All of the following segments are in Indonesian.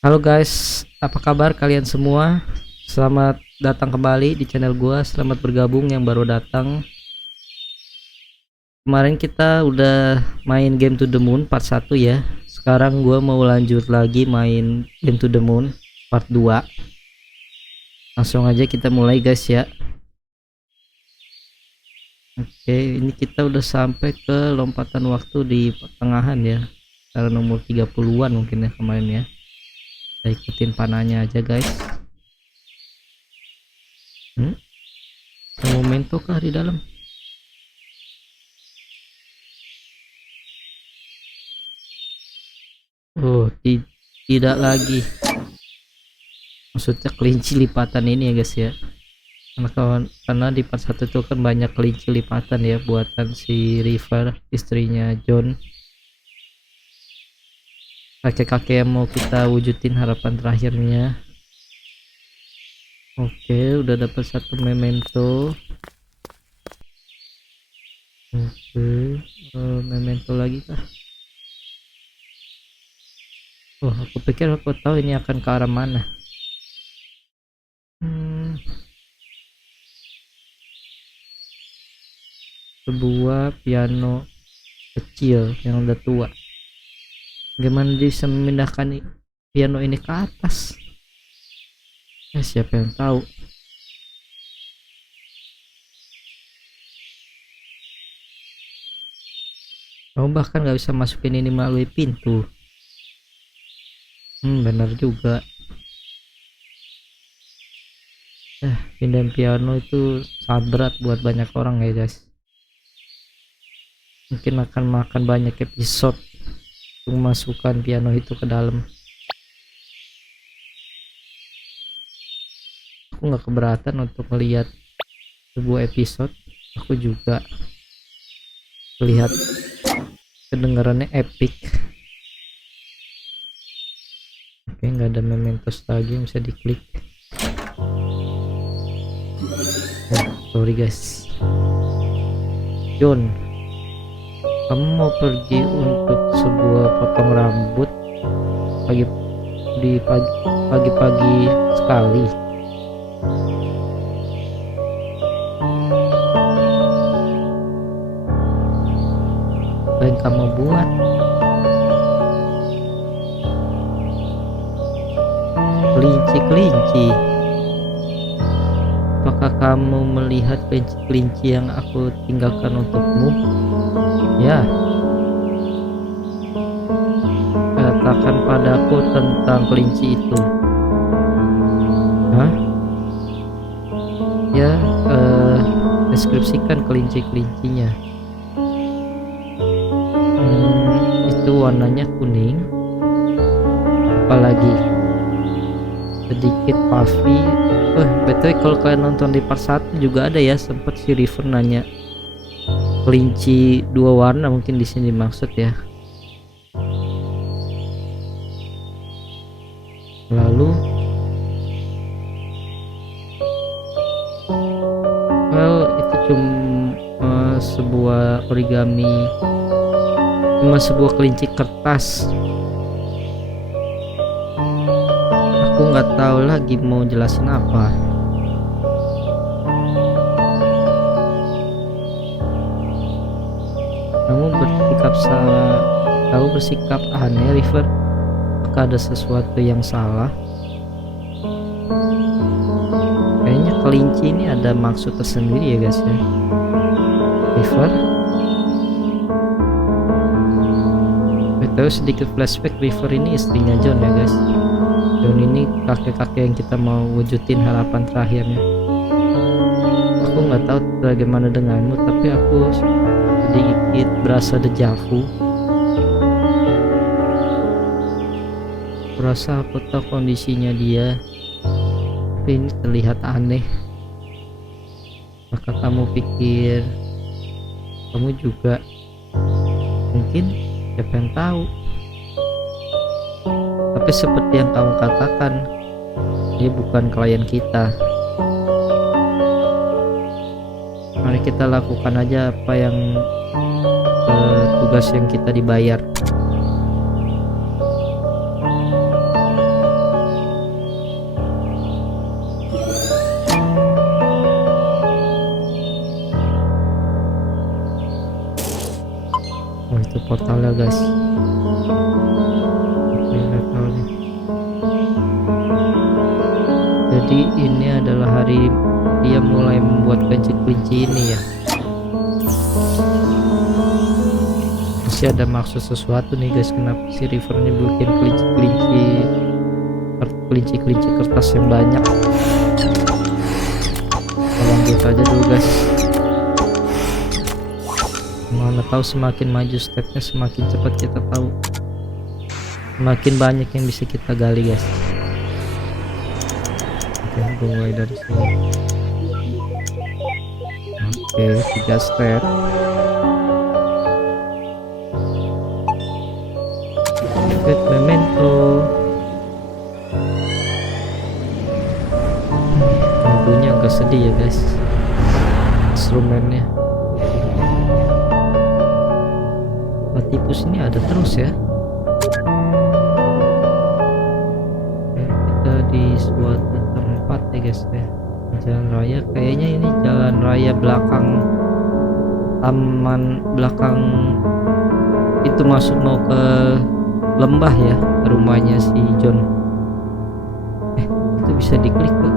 Halo guys, apa kabar kalian semua? Selamat datang kembali di channel gua. Selamat bergabung yang baru datang. Kemarin kita udah main Game to the Moon part 1 ya. Sekarang gua mau lanjut lagi main Game to the Moon part 2. Langsung aja kita mulai guys ya. Oke, ini kita udah sampai ke lompatan waktu di pertengahan ya. Karena nomor 30-an mungkin ya kemarin ya. Kita ikutin panahnya aja guys. Ada memento kah di dalam? Oh, tidak lagi. Maksudnya kelinci lipatan ini ya guys ya. Karena di part 1 itu kan banyak kelinci lipatan ya buatan si River, istrinya John. Kakek-kakek yang mau kita wujudin harapan terakhirnya. Oke, udah dapat satu memento. Oke, memento lagi kah? Oh, aku pikir aku tahu ini akan ke arah mana. Sebuah piano kecil yang udah tua. Gimana dia bisa memindahkan piano ini ke atas? Siapa yang tahu? Kamu bahkan nggak bisa masukin ini melalui pintu. Benar juga. Pindahin piano itu sangat berat buat banyak orang ya guys. Mungkin akan makan banyak episode untuk memasukkan piano itu ke dalam. Aku nggak keberatan untuk melihat sebuah episode. Aku juga lihat kedengarannya epic. Oke, nggak ada mementos lagi yang bisa diklik. Sorry guys. John, kamu mau pergi untuk sebuah potong rambut pagi-pagi sekali? Apa yang kamu buat? Kelinci-kelinci, apakah kamu melihat kelinci-kelinci yang aku tinggalkan untukmu? Ya, katakan padaku tentang kelinci itu. Hah? Ya, deskripsikan kelinci-kelincinya. Itu warnanya kuning. Apalagi sedikit puffy. Betul, kalau kalian nonton di part 1 juga ada ya, sempet si River nanya kelinci dua warna, mungkin di sini dimaksud ya. Lalu itu cuma sebuah origami, cuma sebuah kelinci kertas. Aku nggak tahu lagi mau jelasin apa. Kamu bersikap aneh, River. Apakah ada sesuatu yang salah? Kayaknya kelinci ini ada maksud tersendiri ya guys ya. River. Tahu sedikit flashback, River ini istrinya John ya guys. John ini kakek-kakek yang kita mau wujudin harapan terakhirnya. Aku nggak tahu bagaimana denganmu, tapi aku sedikit berasa dejavu. Aku rasa aku tahu kondisinya dia, tapi ini terlihat aneh. Maka kamu pikir kamu juga? Mungkin, siapa yang tahu. Tapi seperti yang kamu katakan, dia bukan klien kita. Mari kita lakukan aja apa yang tugas yang kita dibayar. guys. Oke, nggak tahu nih. Jadi ini adalah hari dia mulai membuat kelinci-kelinci ini ya. Masih ada maksud sesuatu nih guys, kenapa si Rivernya bikin kelinci kertas yang banyak. Tolong gitu aja dulu guys. Mana tahu semakin maju stepnya semakin cepat kita tahu, semakin banyak yang bisa kita gali guys. Oke, gue mulai dari sini. Oke, 3 step. Get memento. Tentunya agak sedih ya guys instrumennya. Platypus ini ada terus ya. Kita di suatu tempat ya guys ya, jalan raya, kayaknya ini jalan raya belakang taman belakang itu, masuk mau ke lembah ya, rumahnya si John. Itu bisa diklik tuh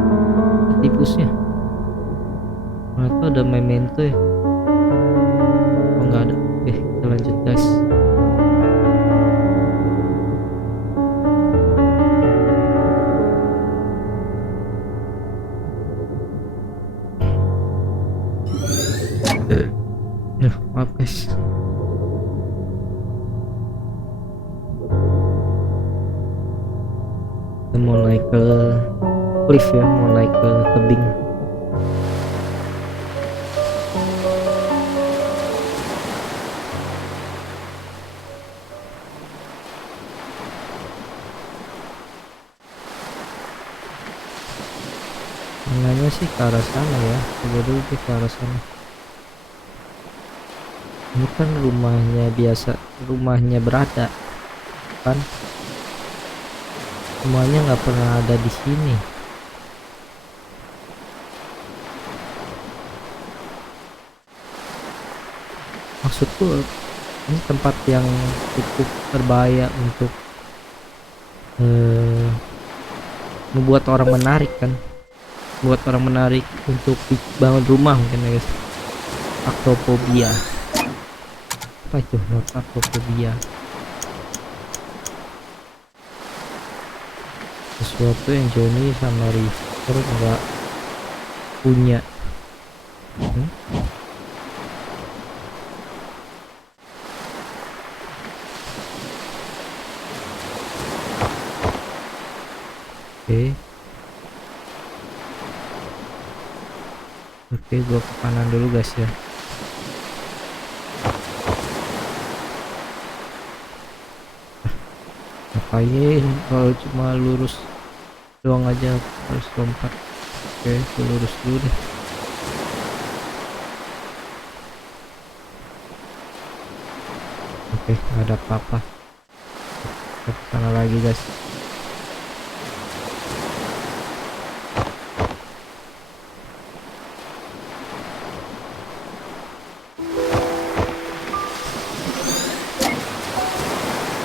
tipusnya. Atau ada memento ya? Oh nggak ada. Oke, kita lanjut guys. Maaf guys. Kita mau naik ke cliff ya, mau naik ke tebing. Tengahnya sih ke arah sana ya, coba dulu ke arah sana. Ini kan rumahnya biasa, rumahnya berada kan, rumahnya nggak pernah ada di sini. Maksudku ini tempat yang cukup berbahaya untuk membuat orang menarik kan, buat orang menarik untuk bangun rumah mungkin ya guys. Acrophobia, apa itu? Not acrophobia, sesuatu yang Johnny sama River nggak punya. Oke, gua ke kanan dulu guys ya. Ngapain kalau cuma lurus doang aja harus lompat. Oke, gua lurus dulu deh. Oke, nggak ada apa-apa. Kita ke sana lagi guys.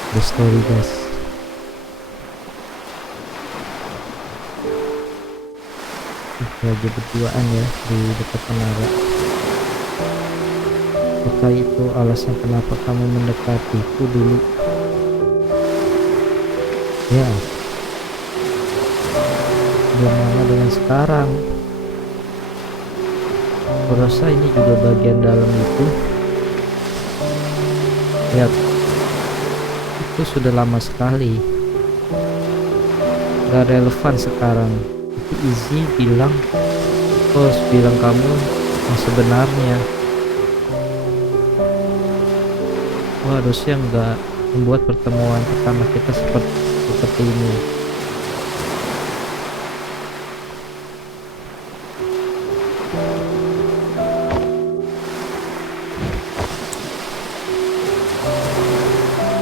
The story guys. Lagi berduaan ya di dekat menara. Apakah itu alasan kenapa kamu mendekatiku dulu? Ya, belum lama dengan sekarang. Aku rasa ini juga bagian dalam itu. Lihat, itu sudah lama sekali, gak relevan sekarang. Itu Izzy bilang, aku harus bilang kamu yang sebenarnya. Aku harusnya nggak membuat pertemuan pertama kita seperti ini.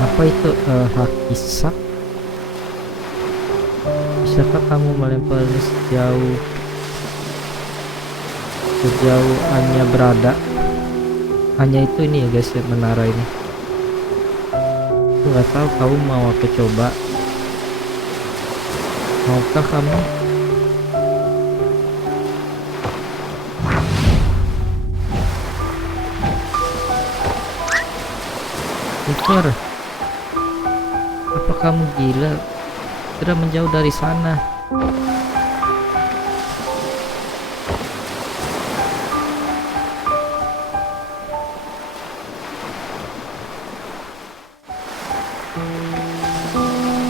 Apa itu Hakisak? Bisakah kamu melemparnya sejauh hanya berada? Hanya itu ini ya guys ya, menara ini. nggak tahu kamu mau aku coba. Maukah kamu? River, apa kamu gila? Segera menjauh dari sana.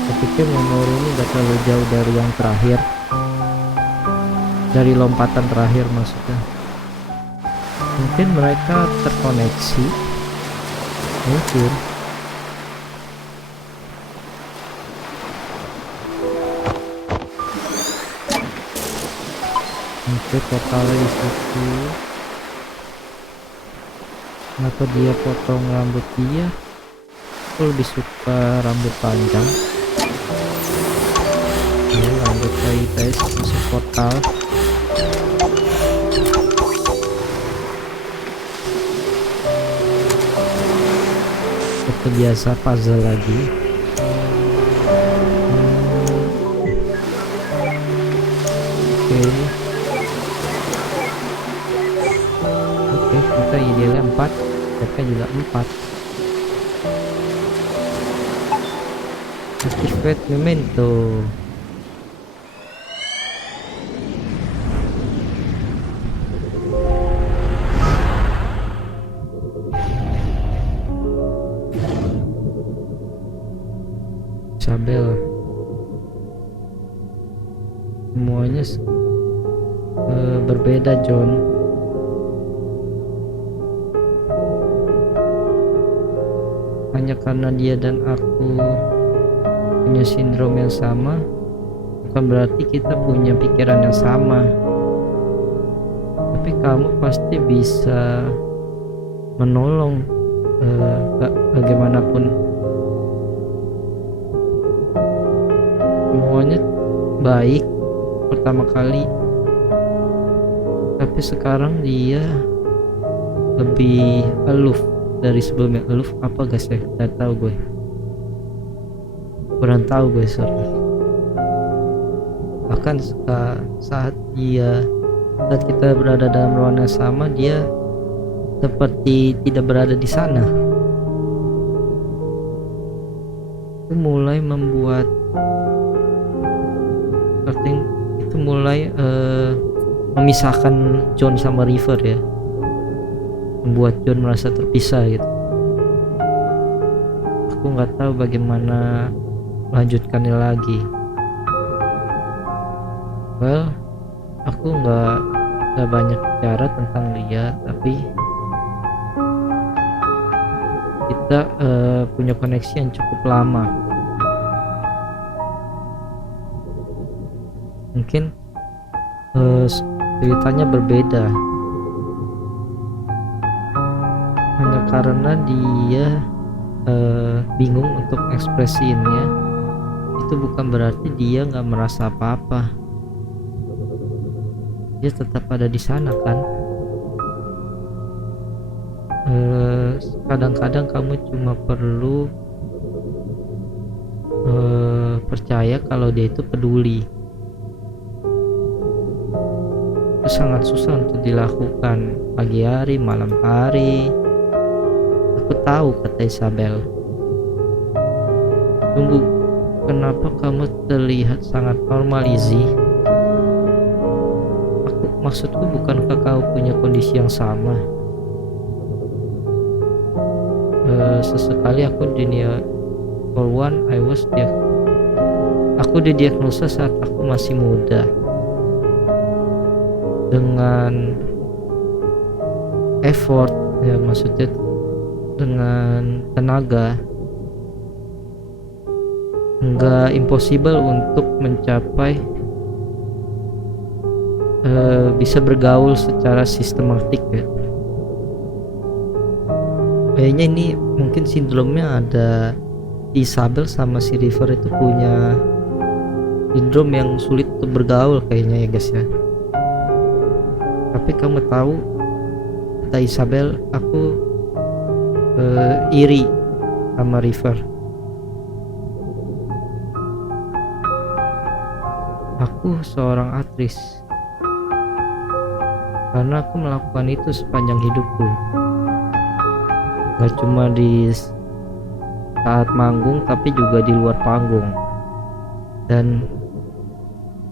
Saya pikir memori ini gak terlalu jauh dari yang terakhir, dari lompatan terakhir maksudnya. Mungkin mereka terkoneksi, mungkin. Mungkin totalnya di situ. Kenapa dia potong rambut dia? Aku lebih suka rambut panjang. Ini rambut guys, masuk portal. Seperti biasa puzzle lagi. Oke, kita idealnya 4, mereka juga 4. Activate memento. Isabel, semuanya berbeda, John. Hanya karena dia dan aku punya sindrom yang sama, bukan berarti kita punya pikiran yang sama. Tapi kamu pasti bisa menolong bagaimanapun. Semuanya baik pertama kali, tapi sekarang dia lebih aloof dari sebelumnya. Aloof apa guys ya? Gak tahu gue. Kurang tahu gue, sorry. Bahkan saat kita berada dalam ruangan yang sama, dia seperti tidak berada di sana. Itu mulai membuat memisahkan John sama River ya, membuat John merasa terpisah gitu. Aku nggak tahu bagaimana melanjutkannya lagi. Well, aku nggak banyak bicara tentang dia, tapi kita punya koneksi yang cukup lama. Mungkin ceritanya berbeda hanya karena dia bingung untuk ekspresiinnya. Itu bukan berarti dia nggak merasa apa-apa. Dia tetap ada di sana kan. Kadang-kadang kamu cuma perlu percaya kalau dia itu peduli. Itu sangat susah untuk dilakukan pagi hari, malam hari. Aku tahu, kata Isabel. Tunggu, kenapa kamu terlihat sangat normal, Izzy? Maksudku, bukankah kau punya kondisi yang sama? Sesekali aku didiagnosa saat aku masih muda dengan effort, ya maksudnya dengan tenaga. Nggak impossible untuk mencapai bisa bergaul secara sistematik ya. Kayaknya ini mungkin sindromnya ada. Isabel sama si River itu punya sindrom yang sulit untuk bergaul kayaknya ya guys ya. Tapi kamu tahu, kata Isabel, aku iri sama River. Aku seorang aktris karena aku melakukan itu sepanjang hidupku, gak cuma di saat manggung tapi juga di luar panggung, dan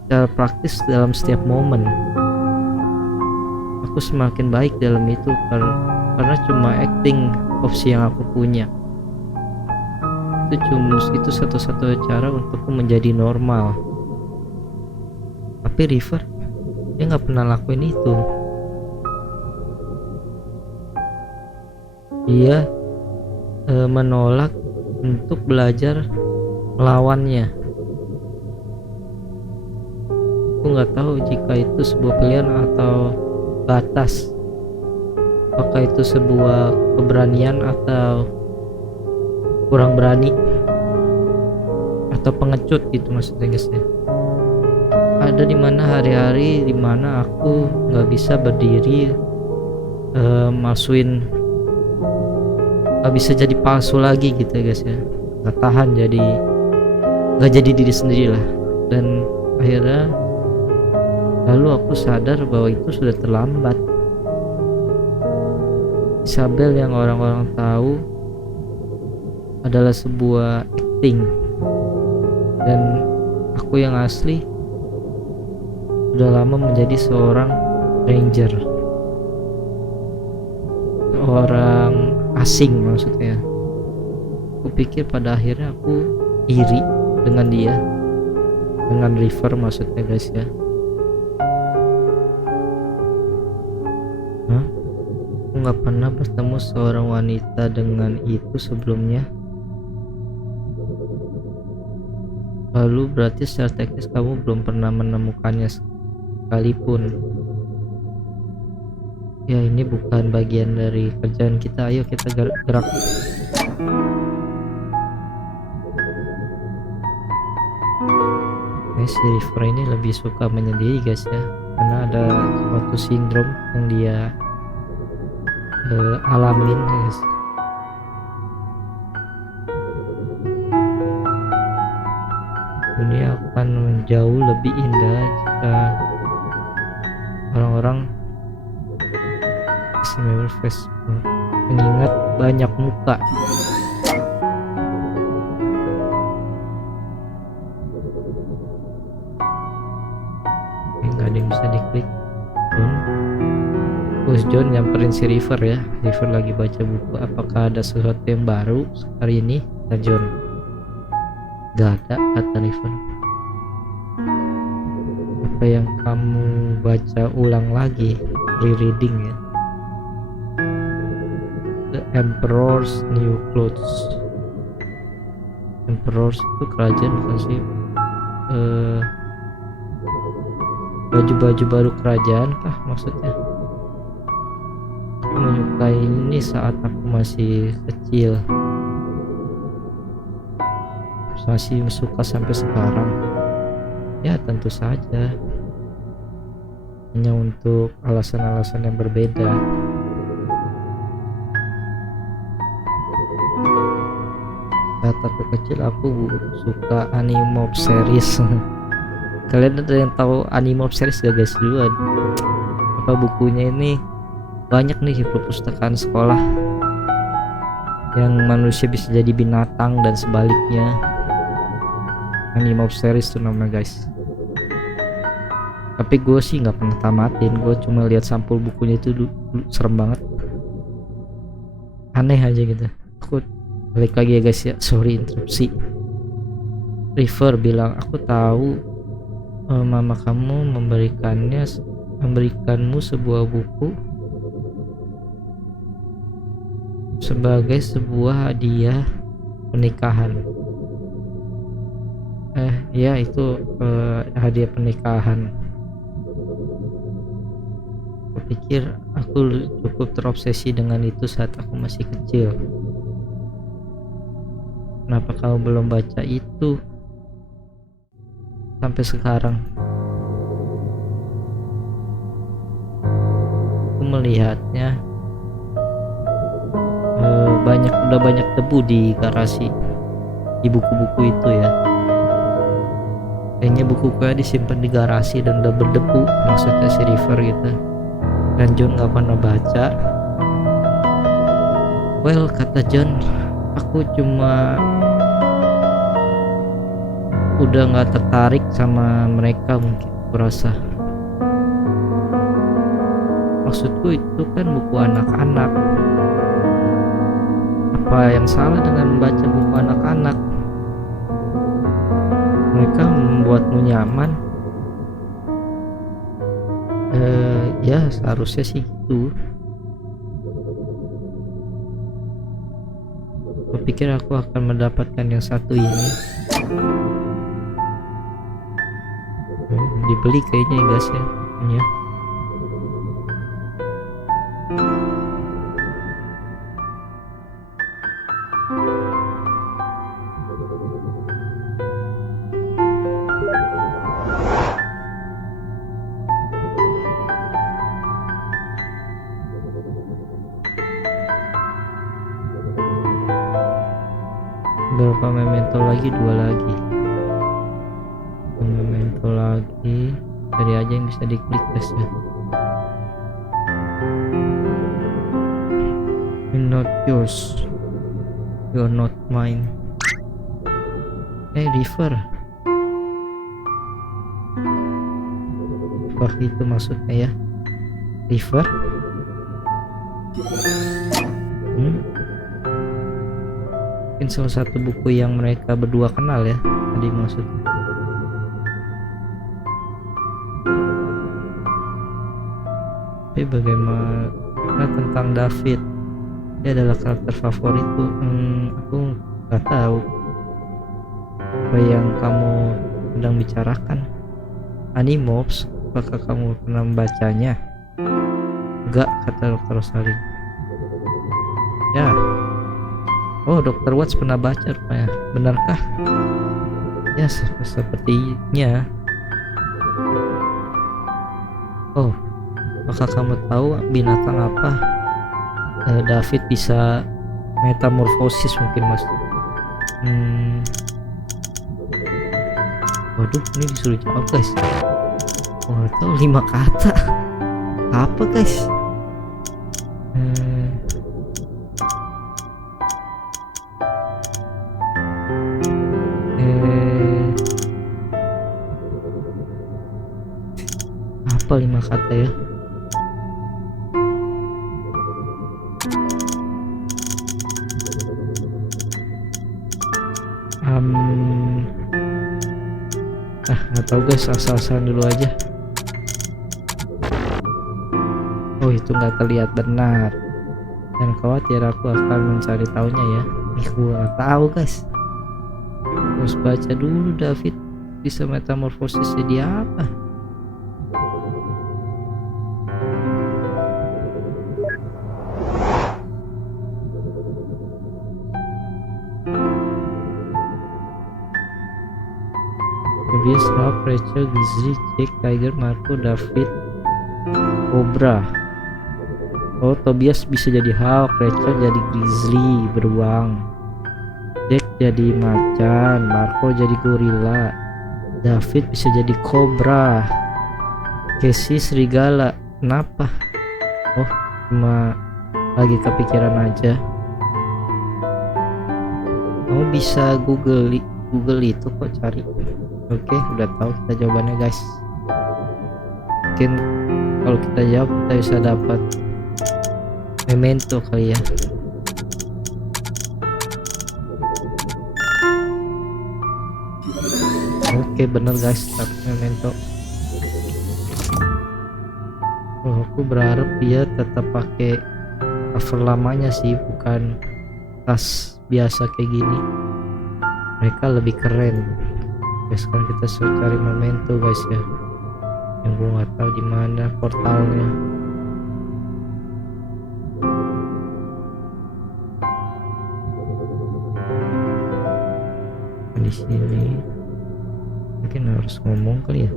secara praktis dalam setiap momen. Aku semakin baik dalam itu karena cuma acting opsi yang aku punya. Itu satu-satunya cara untukku menjadi normal. Tapi River, dia nggak pernah lakuin itu. Dia menolak untuk belajar melawannya. Aku nggak tahu jika itu sebuah pilihan atau batas. Apakah itu sebuah keberanian atau kurang berani, atau pengecut gitu maksudnya guys ya. Ada dimana hari-hari dimana aku nggak bisa berdiri, nggak bisa jadi palsu lagi gitu ya guys ya, nggak tahan, nggak jadi diri sendiri lah. Dan akhirnya lalu aku sadar bahwa itu sudah terlambat. Isabel yang orang-orang tahu adalah sebuah acting, dan aku yang asli sudah lama menjadi seorang stranger, seorang asing maksudnya. Aku pikir pada akhirnya aku iri dengan dia, dengan River maksudnya guys ya. Aku gak pernah bertemu seorang wanita dengan itu sebelumnya. Lalu berarti secara teknis kamu belum pernah menemukannya sekalipun. Ya, ini bukan bagian dari kerjaan kita. Ayo kita gerak. Si River ini lebih suka menyendiri guys ya, karena ada suatu sindrom yang dia alamin guys. Dunia akan jauh lebih indah jika orang-orang mengingat banyak muka. Nggak ada yang bisa diklik. John nyamperin si River ya. River lagi baca buku. Apakah ada sesuatu yang baru hari ini? Kata John. Gak ada, kata River. Apa yang kamu baca ulang lagi? Rereading ya. The Emperor's New Clothes. Emperor's itu kerajaan bukan sih? Baju-baju baru kerajaan kah maksudnya? Aku menyukai ini saat aku masih kecil, masih suka sampai sekarang. Ya tentu saja, hanya untuk alasan-alasan yang berbeda. Saat aku kecil aku suka anime series. Kalian ada yang tahu anime series gak guys duluan? Apa bukunya ini banyak nih di perpustakaan sekolah, yang manusia bisa jadi binatang dan sebaliknya. Anime series tuh namanya guys. Tapi gue sih nggak pernah tamatin, gue cuma lihat sampul bukunya itu dulu, serem banget, aneh aja gitu. Aku balik lagi ya guys ya, sorry interupsi. River bilang, aku tahu mama kamu memberikanmu sebuah buku sebagai sebuah hadiah pernikahan. Ya itu hadiah pernikahan. Aku pikir aku cukup terobsesi dengan itu saat aku masih kecil. Kenapa kamu belum baca itu sampai sekarang? Aku melihatnya udah banyak debu di garasi, di buku-buku itu ya. kayaknya buku gue disimpan di garasi dan udah berdebu, maksudnya si River gitu, dan John gak pernah baca. Well, kata John, aku cuma udah gak tertarik sama mereka, mungkin aku rasa. Maksudku itu kan buku anak-anak. Apa yang salah dengan membaca buku anak-anak? Mereka membuatmu nyaman. Ya seharusnya sih gitu. Aku pikir aku akan mendapatkan yang satu ini. Dibeli kayaknya ya guys ya. Ya. Berapa memento lagi? 2 lagi. Memento lagi. Cari aja yang bisa diklik guys ya. You're not yours, you're not mine. River. Apa itu maksudnya ya? River? Mungkin salah satu buku yang mereka berdua kenal ya, tadi maksudnya. Tapi bagaimana tentang David? Dia adalah karakter favoritku. Aku nggak tahu apa yang kamu sedang bicarakan. Animorphs, apakah kamu pernah membacanya? Enggak, kata Dr. Rosalind. Ya. Oh, Dr. Watts pernah baca rupanya. Benarkah? Ya, sepertinya. Oh, apakah kamu tahu binatang apa David bisa metamorfosis mungkin mas? Waduh, ini disuruh jawab guys. Oh, tahu 5 kata. Apa guys? Apa 5 kata ya? Nggak tahu guys, asal-asalan dulu aja. Oh, itu nggak terlihat benar. Dan khawatir aku akan mencari tahunya ya. Aku nggak tahu guys. Harus baca dulu. David bisa metamorfosis jadi apa? Tobias, Ralph, Rachel, Grizzly, Jack, Tiger, Marco, David, Cobra. Oh, Tobias bisa jadi Hulk, Rachel jadi Grizzly, beruang, Jack jadi macan, Marco jadi gorila, David bisa jadi Cobra, Casey serigala. Kenapa? Oh, cuma lagi kepikiran aja. Kamu bisa Google itu kok, cari. Oke, udah tahu kita jawabannya guys. Mungkin kalau kita jawab kita bisa dapat memento kali ya. Oke, bener guys, dapat memento. Oh, aku berharap dia tetap pakai cover lamanya sih, bukan tas biasa kayak gini. Mereka lebih keren. Oke, sekarang kita cari memento guys ya, yang gue nggak tahu di mana portalnya. Di sini mungkin harus ngomong kali ya.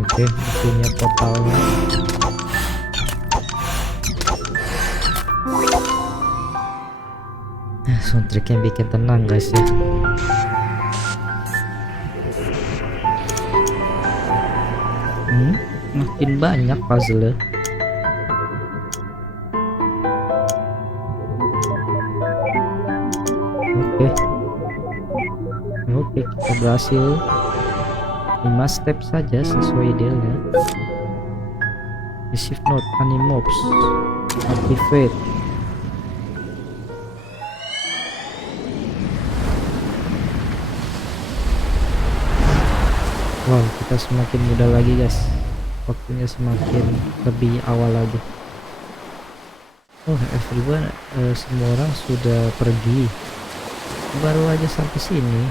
Oke, punya portalnya. Soundtracknya bikin tenang guys ya. Makin banyak puzzle. Oke, kita berhasil 5 step saja sesuai idealnya. Receive note, animobs activate. Wow, kita semakin mudah lagi guys, waktunya semakin lebih awal lagi. Oh, everyone, semua orang sudah pergi, baru aja sampai sini.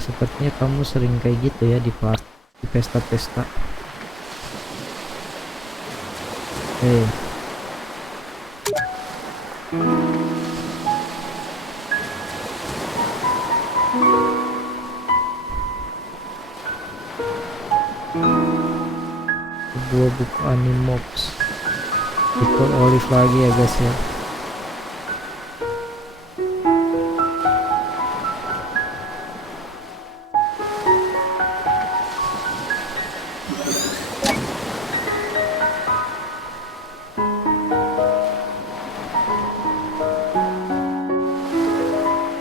Sepertinya kamu sering kayak gitu ya di pesta-pesta. Sebuah buku animobs. Ikut Olive lagi ya guys ya.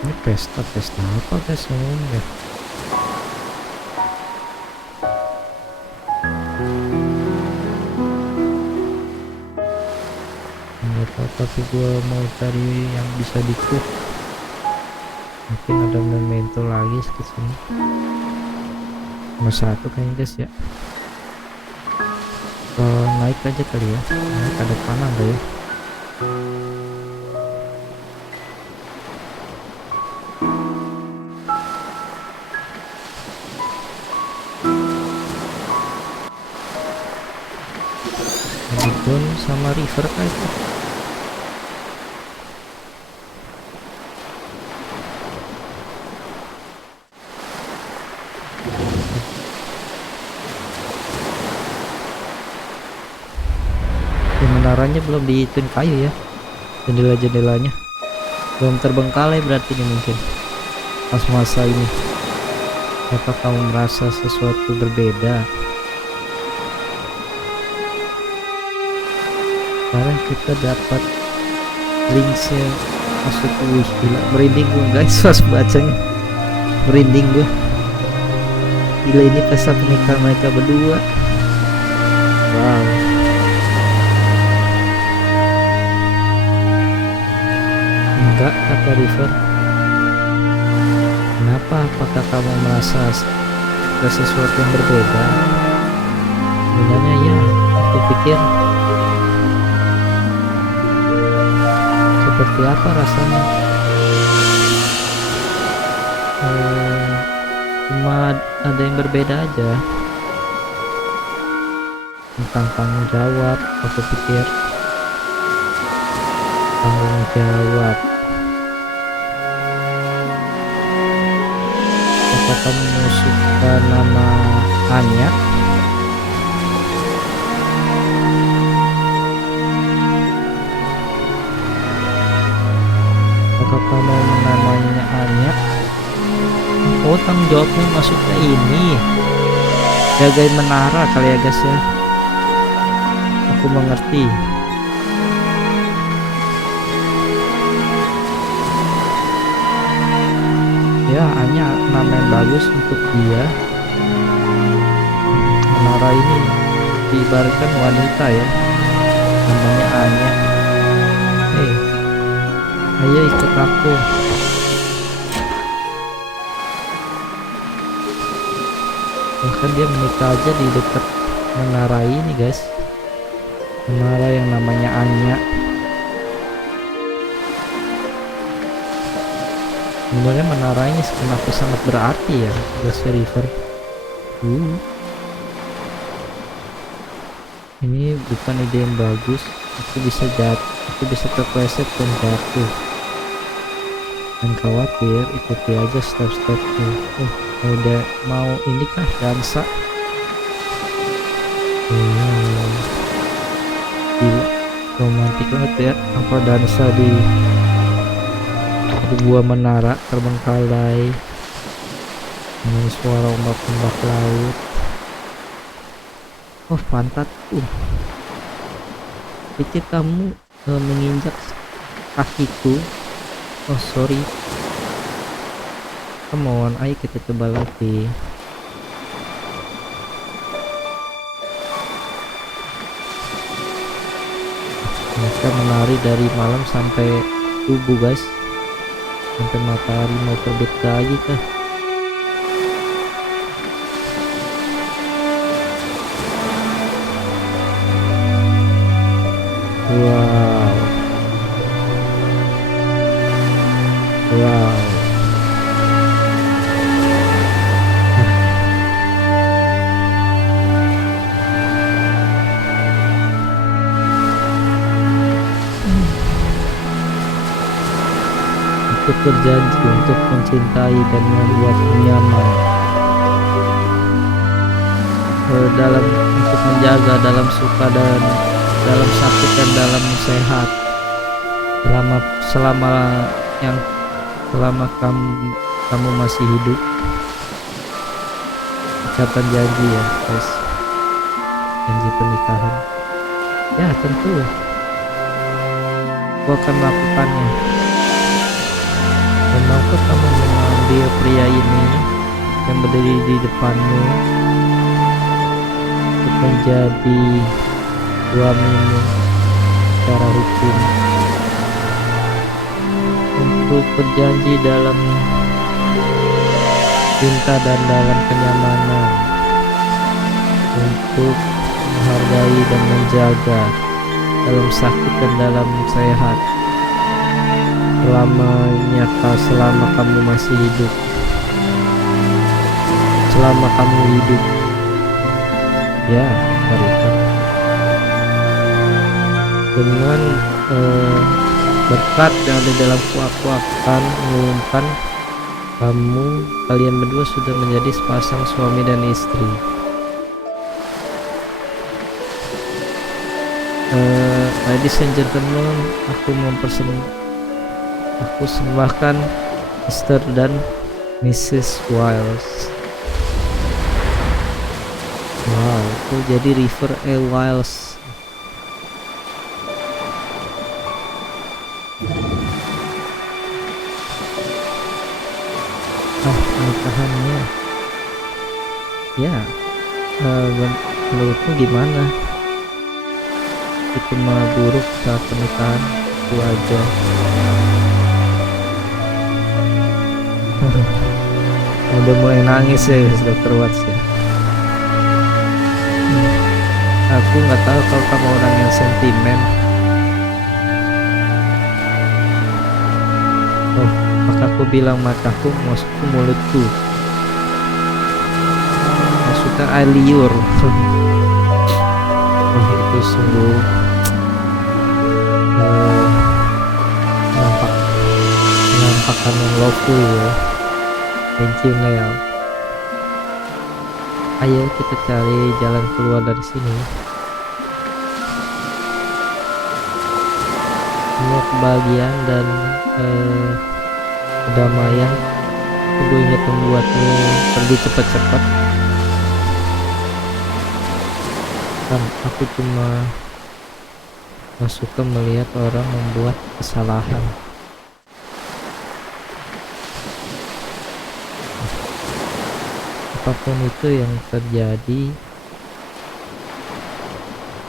Ini pesta apa guys ngomongnya? Tapi gua mau cari yang bisa di-cook. Mungkin ada memento lagi ke sini. Cuma satu kayaknya guys ya. Naik aja kali ya. Naik ada panah gak ya? Don sama river kayak itu. Menaranya belum diituin kayu ya, jendela-jendelanya belum terbengkalai, berarti ini mungkin pas masa ini. Apa kamu merasa sesuatu berbeda? Sekarang kita dapat linksnya masuk. Wih gila, merinding gue guys pas bacanya, merinding gue. Gila, ini pesta pernikahan mereka berdua. Wow. Enggak, kata River. Kenapa? Apakah kamu merasa ada sesuatu yang berbeda? Sebenarnya ya, aku pikir seperti apa rasanya. Cuma ada yang berbeda aja tentang tanggung jawab. Aku pikir tanggung jawab. Apa kamu suka nama Anya? Apakah kamu namanya Anya? Oh, tanggung jawabnya masuk ke ini, jagain menara kali ya guys ya. Aku mengerti. Ya, Anya nama yang bagus untuk dia. Menara ini diibaratkan wanita ya, namanya Anya. Ayo ikut aku. Bahkan dia menikah aja di dekat menara ini guys, menara yang namanya Anya. Sebenarnya menara ini kenapa sangat berarti ya guys, River. Ini bukan ide yang bagus. Aku bisa terpleset dan jatuh. Dan khawatir, ikuti aja step-stepnya. Udah mau ini kah dansa? Gila, romantis cantik banget ya, apa dansa di gua menara terbengkalai dengan suara ombak-ombak laut. Oh pantatku, pikir kamu menginjak kakiku. Oh sorry, come on, ayo kita coba lagi. Mereka menari dari malam sampai subuh guys, sampai matahari mau terbit lagi kah. Wow, wow. Aku berjanji untuk mencintai dan membuatmu nyaman, dalam untuk menjaga dalam suka dan dalam sakit dan dalam sehat, selama yang selama kamu masih hidup. Ucapan janji ya guys, janji pernikahan ya, tentu aku akan melakukannya. Dan maukah kamu mengambil pria ini yang berdiri di depanmu untuk menjadi suamimu secara hukum, untuk berjanji dalam cinta dan dalam kenyamanan, untuk menghargai dan menjaga dalam sakit dan dalam sehat, selama kamu masih hidup, selama kamu hidup ya Marita. Dengan berkat yang ada dalam aku akan mengumumkan kalian berdua sudah menjadi sepasang suami dan istri. Ladies and gentlemen, aku sembahkan Mr. dan Mrs. Wiles. Wow, itu jadi River A. Wiles. Pernikahannya ya, menurutmu gimana? Itu mah buruk saat pernikahan itu aja. Udah mulai nangis ya Dr. Watts ya. Aku nggak tahu kalau kamu orang yang sentimen. Oh, maka aku bilang mataku masukku mulutku, maksudnya I liur. Oh itu sungguh nampakkan yang lovely ya. Thank you Neil. Ayo kita cari jalan keluar dari sini. Semua kebahagiaan dan kedamaian aku ingat membuatmu pergi cepat-cepat. Kan aku cuma gak suka melihat orang membuat kesalahan. Apapun itu yang terjadi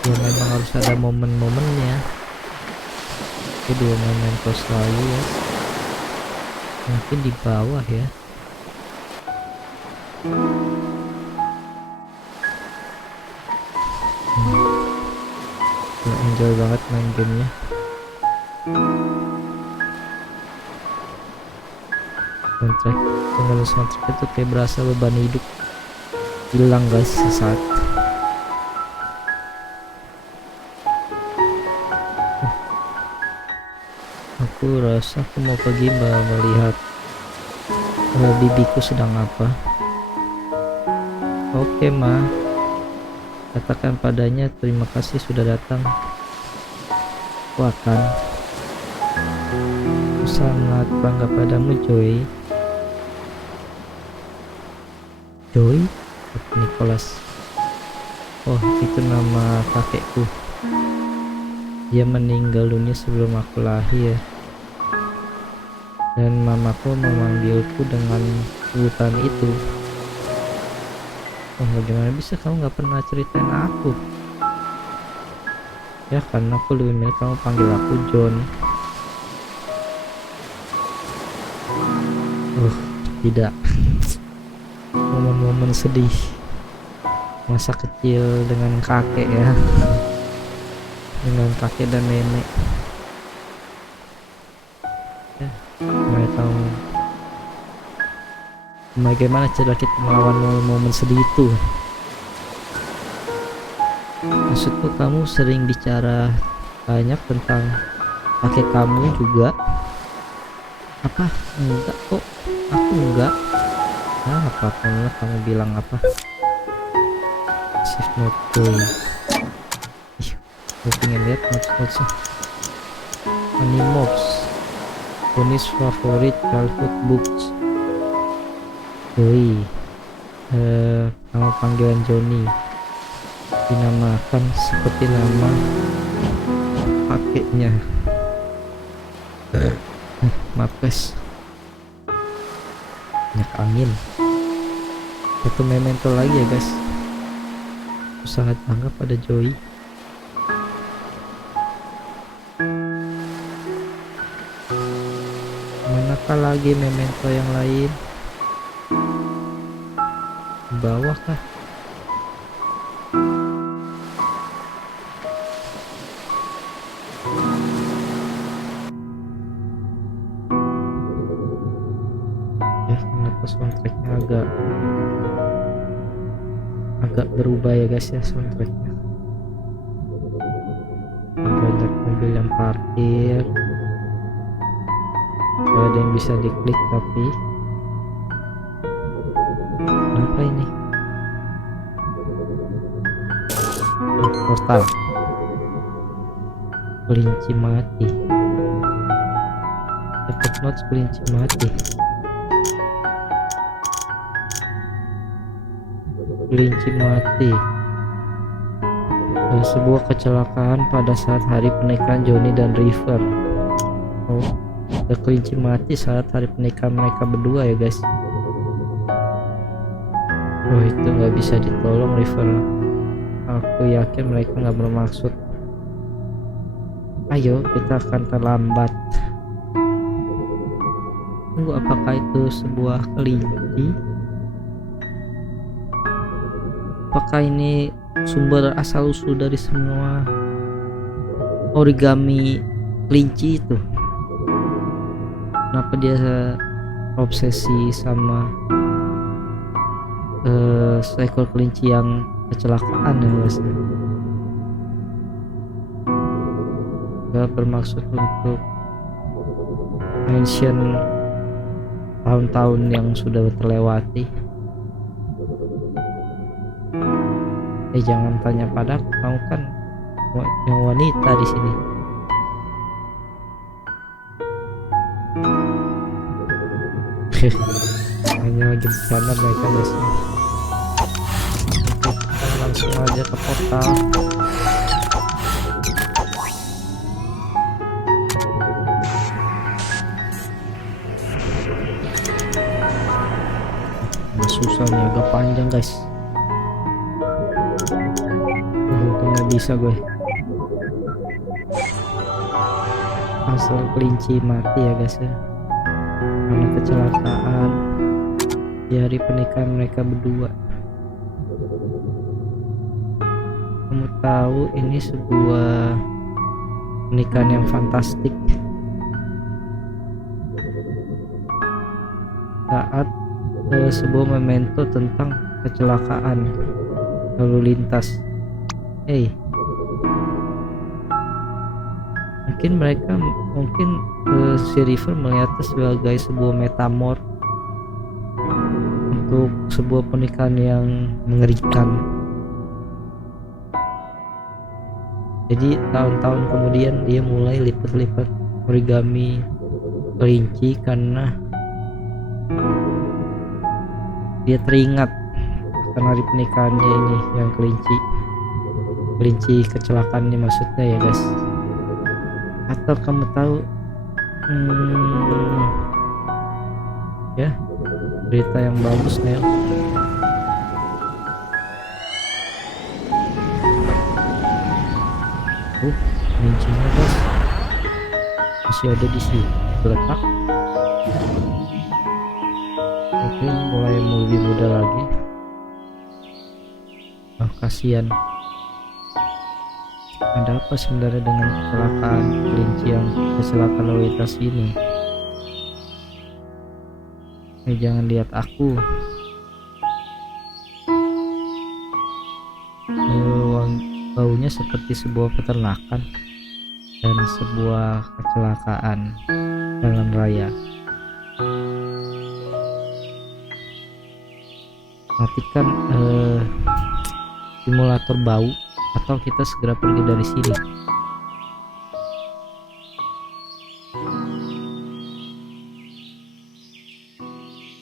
ya memang harus ada momen-momennya. Kedua memento selalu ya, mungkin di bawah ya. Enjoy banget main gamenya. Soundtrack itu kayak berasa beban hidup hilang guys sesaat. Aku rasa aku mau pergi melihat bibiku sedang apa. Oke ma, katakan padanya terima kasih sudah datang. aku sangat bangga padamu, Joy. Joy? Kata Nicholas. Oh, itu nama kakekku. Dia meninggal dunia sebelum aku lahir. Dan mamaku memanggilku dengan sebutan itu. Oh, bagaimana bisa kamu gak pernah ceritain aku? Ya, karena aku lebih milih kamu panggil aku John. Tidak. Momen-momen sedih masa kecil dengan kakek ya. Dengan kakek dan nenek. Mereka tahu bagaimana cara kita melawan momen-momen sedih itu. Maksudku, kamu sering bicara banyak tentang kakek kamu juga. Apa? Enggak kok, aku enggak. Apapun kamu bilang apa. Shift note going. Gue pengen lihat notes-notesnya. Animobs, Tony's favorite childhood books. Nama panggilan Johnny dinamakan seperti nama kakeknya. Maaf guys, banyak angin. Satu memento lagi ya guys. Aku sangat bangga pada Joey. Manakah lagi memento yang lain? Bawah kah? Kenapa soundtracknya agak berubah ya guys ya soundtracknya. Banyak mobil yang parkir. Gak ada yang bisa diklik tapi apa ini? Portal kelinci mati. Dapat notes kelinci mati. Kelinci mati. Sebuah kecelakaan pada saat hari pernikahan Johnny dan River. Oh, ada kelinci mati saat hari pernikahan mereka berdua ya guys. Oh, itu nggak bisa ditolong River. Aku yakin mereka nggak bermaksud. Ayo, kita akan terlambat. Tunggu, apakah itu sebuah kelinci? Apakah ini sumber asal usul dari semua origami kelinci itu? Kenapa dia obsesi sama seekor kelinci yang kecelakaan ya guys? Gak bermaksud untuk mention tahun-tahun yang sudah terlewati. Jangan tanya padaku, kamu kan yang wanita di sini. Hanya lagi bercanda mereka guys. Kita langsung aja ke portal. Susah nih, agak panjang guys. Untungnya bisa gue. Asal kelinci mati ya guys ya, karena kecelakaan di hari pernikahan mereka berdua. Kamu tahu ini sebuah pernikahan yang fantastik. Saat sebuah memento tentang kecelakaan lalu lintas. Mungkin si River melihatnya sebagai sebuah metamor untuk sebuah pernikahan yang mengerikan. Jadi tahun-tahun kemudian dia mulai lipat-lipat origami kelinci karena dia teringat akan hari pernikahannya ini yang kelinci kecelakaannya maksudnya ya guys. Atau kamu tahu ya berita yang bagus Nel. Kelincinya guys masih ada di sini terletak. Oke, mulai lebih muda lagi. Kasihan. Ada apa sebenarnya dengan kecelakaan kelinci yang kecelakaan lalu lintas ini? Jangan lihat aku. Baunya seperti sebuah peternakan dan sebuah kecelakaan jalan raya. Matikan simulator bau atau kita segera pergi dari sini.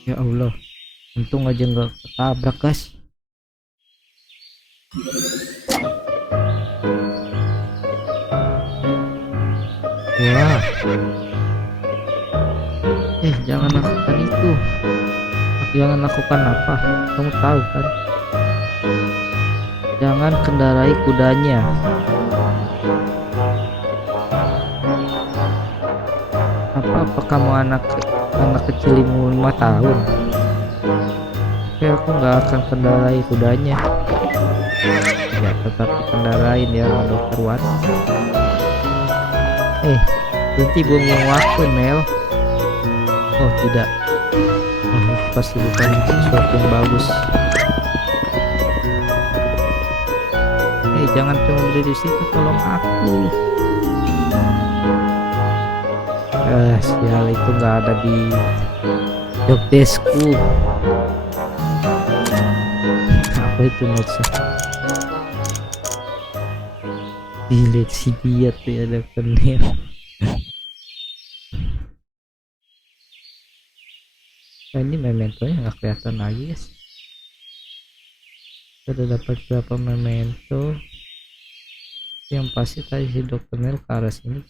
Ya Allah, untung aja nggak ketabrak guys. Wah, jangan lakukan itu. Jangan lakukan apa? Kamu tahu kan? Jangan kendarai kudanya. Apa kamu anak kecil 5 tahun? Oke, aku nggak akan kendarai kudanya. Ya, tetap kendarain ya, Dokter Wan. Berhenti buang-buang waktu, Mel. Oh, tidak. Pasti bukan sesuatu yang bagus. Jangan cuma berdiri di situ, tolong aku. Sial, itu nggak ada di job deskku. Apa itu maksudnya? Dilihat si dia tuh ya, Dokter Neil. Ini mementonya nggak kelihatan lagi guys. Sudah dapat berapa memento? Yang pasti tadi si Dokter Neil ke arah sini.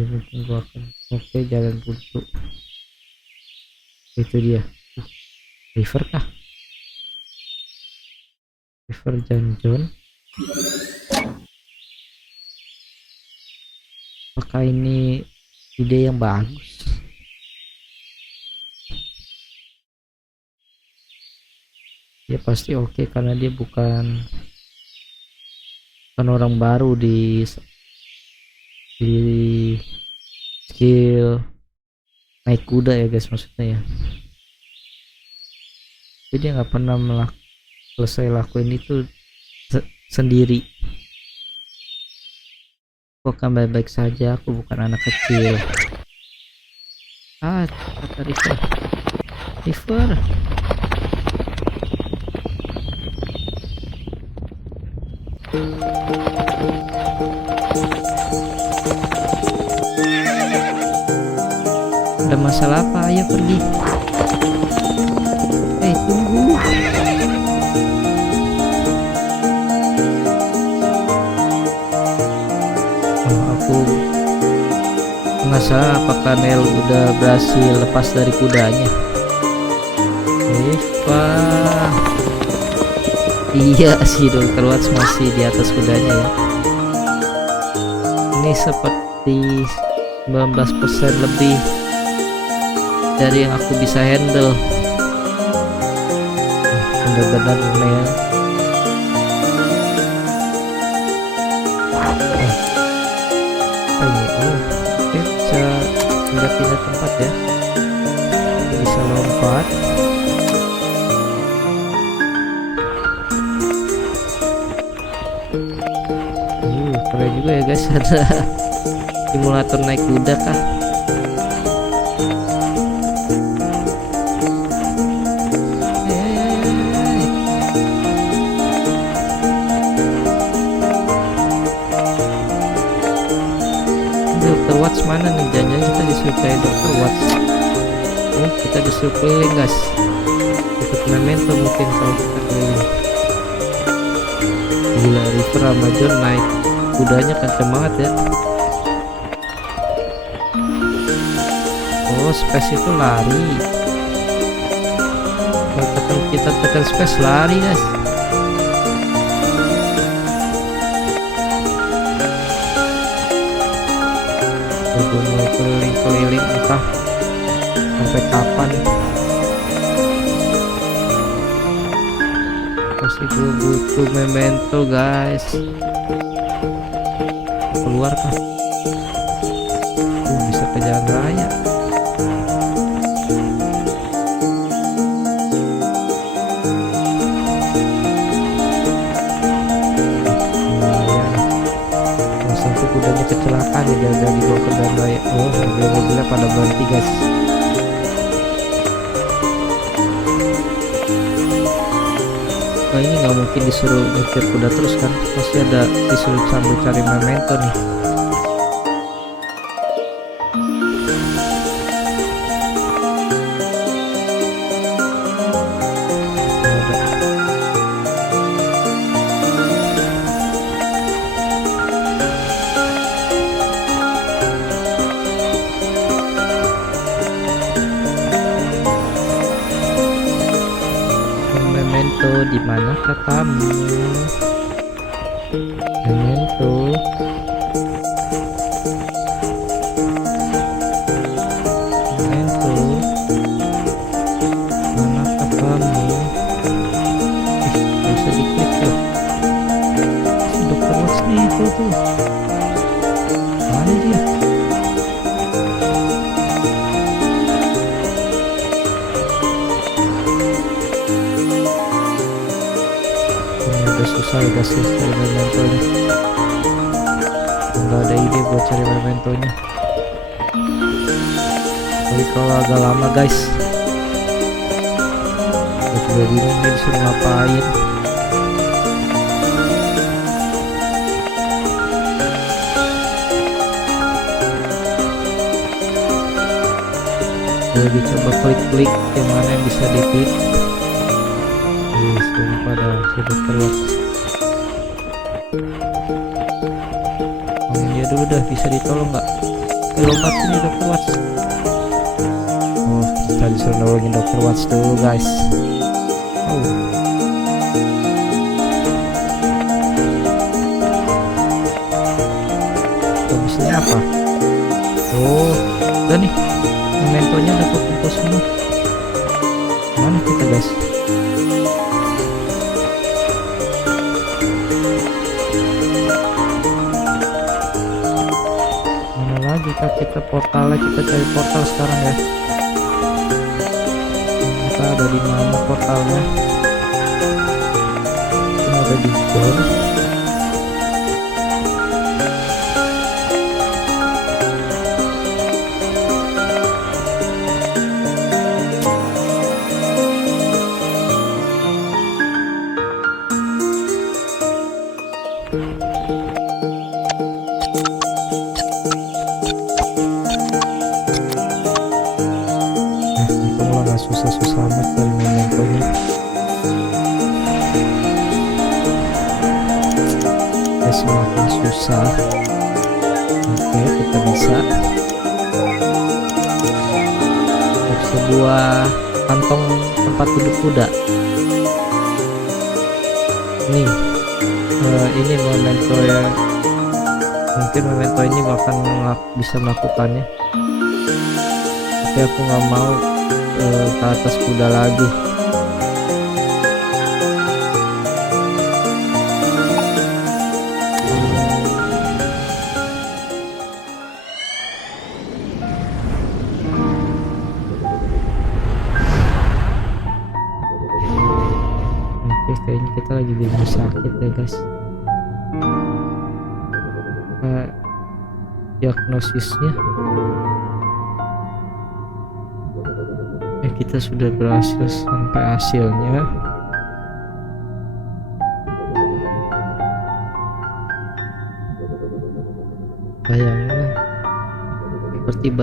Tunggu akan. Oke, jalan buntu. Itu dia. River kah? River John. Apakah ini ide yang bagus? Ya pasti oke, karena dia bukan orang baru di skill naik kuda ya guys, maksudnya ya. Jadi dia nggak pernah selesai lakuin itu sendiri. Aku akan baik-baik saja, aku bukan anak kecil. Kata River. Ada masalah apa? Ayo pergi. Tunggu. Aku penasaran apakah Nel udah berhasil lepas dari kudanya. Iya, si Dr. Watts masih di atas kudanya ya. Ini seperti 19% lebih dari yang aku bisa handle. Benar-benar ya. Oke, bisa pindah-pindah tempat ya. Bisa lompat. Keren juga ya guys, ada simulator naik kuda kah? Dokter Watts mana nih? Jangan kita disuruh kayak Dokter Watts. Oh, kita disuruh keliling guys. Ikut memento mungkin kalau kita keliling. Gila, River sama John naik kudanya kenceng banget ya. Oh, space itu lari. Kalau kita tekan space lari guys. Udah mau keliling-keliling entah sampai kapan. Pasti gue butuh memento guys. Keluar kah? Bisa ke jalan raya. Sampai kudanya kecelakaan ya, gara-gara dibawa ke jalan raya. Oh, mobil-mobilnya pada berhenti guys. Nah, ini nggak mungkin disuruh nyetir kuda terus kan, pasti ada disuruh sambil cari memento nih. Memento, di manakah kamu? Memento. Memento. Manakah kamu? Bisa diklik tuh. Dokter Watts itu tuh. Mana dia? Susah guys ya cari mementonya. Nggak ada ide buat cari mementonya. Tapi kalau agak lama guys, gue juga bingung nih disuruh ngapain. Gue lagi coba klik-klik yang mana yang bisa diklik. Sumpah dah si Dokter Watts. Ngomongin dia dulu dah, bisa ditolong nggak? Lompat sini Dokter Watts. Oh, kita disuruh nolongin Dokter Watts dulu guys. Oh, habisnya apa? Oh, udah nih, mementonya udah kumpul semua. Mana kita guys? Kita portalnya, kita cari portal sekarang ya. Kita ada di mana portalnya? Ini ada di John. Susah-susah amat dari mementonya. Ya, semakin susah. Oke, kita bisa untuk sebuah kantong tempat duduk kuda. Nih, ini memento ya. Mungkin memento ini akan bisa melakukannya, tapi aku nggak mau ke atas kuda lagi. Oke, kayaknya kita lagi di rumah sakit ya guys. Diagnosisnya kita sudah berhasil sampai hasilnya. Sayangnya seperti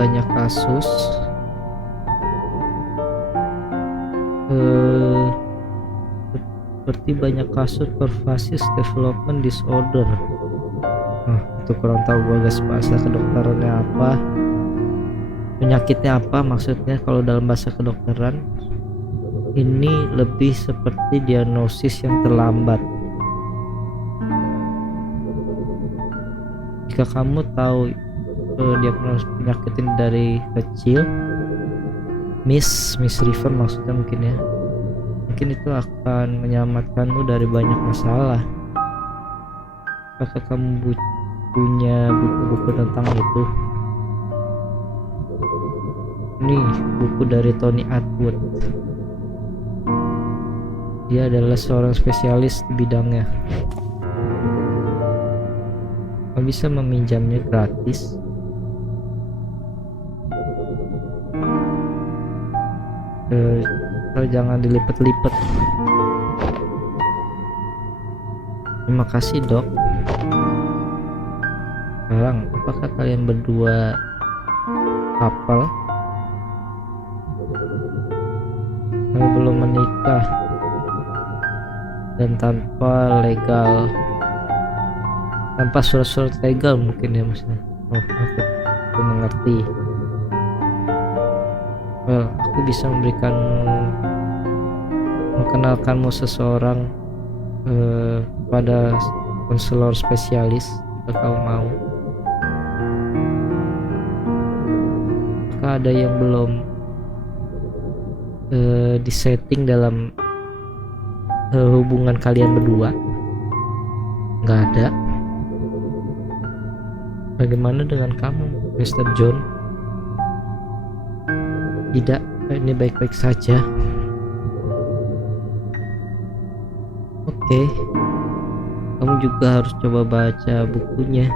banyak kasus pervasive development disorder. Itu kurang tahu gua guys bahasa kedokterannya apa, penyakitnya apa maksudnya kalau dalam bahasa kedokteran. Ini lebih seperti diagnosis yang terlambat. Jika kamu tahu diagnosis penyakit ini dari kecil, Miss River maksudnya mungkin itu akan menyelamatkanmu dari banyak masalah. Apakah kamu punya buku-buku tentang itu? Ini buku dari Tony Attwood. Dia adalah seorang spesialis di bidangnya. Kamu bisa meminjamnya gratis. Jangan dilipat-lipat. Terima kasih dok. Sekarang apakah kalian berdua couple? Kalian belum menikah dan tanpa surat-surat legal mungkin ya maksudnya. Aku mengerti. Aku bisa mengenalkanmu seseorang pada konselor spesialis jika kau mau. Apakah ada yang belum disetting dalam hubungan kalian berdua? Nggak ada. Bagaimana dengan kamu, Mr. John? Tidak, ini baik-baik saja. Oke, kamu juga harus coba baca bukunya,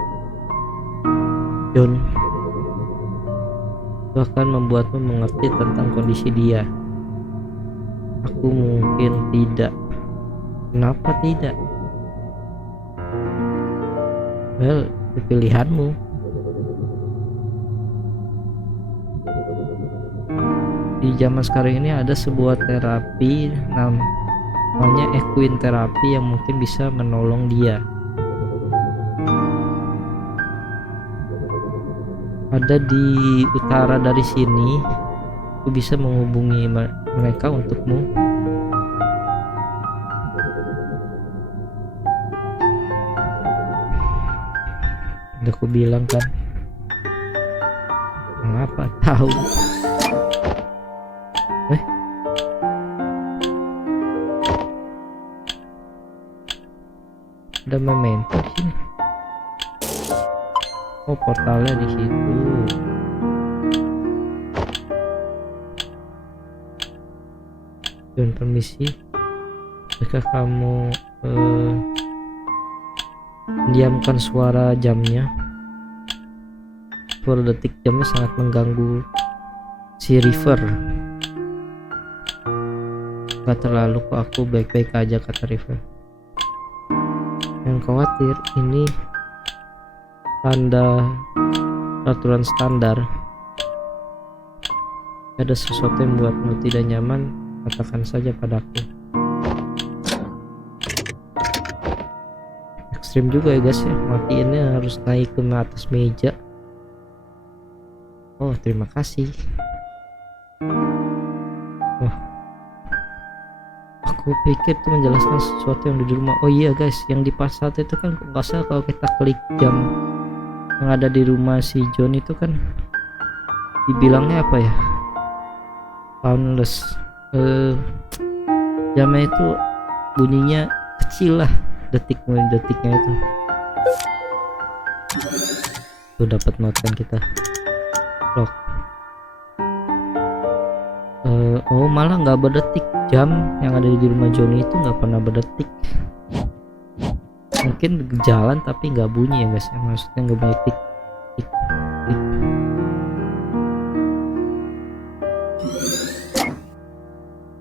John. Itu akan membuatmu mengerti tentang kondisi dia. Aku mungkin tidak. Kenapa tidak? Well, itu pilihanmu. Di zaman sekarang ini ada sebuah terapi namanya equine terapi yang mungkin bisa menolong dia. Ada di utara dari sini. Aku bisa menghubungi mereka untukmu. Udah aku bilang kan. Mengapa tahu? Ada memento di sini. Oh, portalnya di situ. Dan permisi, jika kamu mendiamkan suara jamnya. Suara detik jamnya sangat mengganggu si River. Gak terlalu kok, aku baik-baik aja, kata River. Yang khawatir ini tanda peraturan standar. Ada sesuatu yang membuatmu tidak nyaman, katakan saja padaku. Ekstrim juga ya guys ya, matiinnya harus naik ke atas meja. Oh, terima kasih. Aku pikir itu menjelaskan sesuatu yang di rumah. Oh iya guys, yang di part 1 itu kan nggak salah kalau kita klik jam yang ada di rumah si John itu kan dibilangnya apa ya, soundless. Jamnya itu bunyinya kecil lah, detiknya itu. Tuh dapat note kan kita. Lock. Oh malah nggak berdetik, jam yang ada di rumah Johnny itu nggak pernah berdetik. Mungkin jalan tapi nggak bunyi ya guys ya, maksudnya nggak bunyi tik tik tik.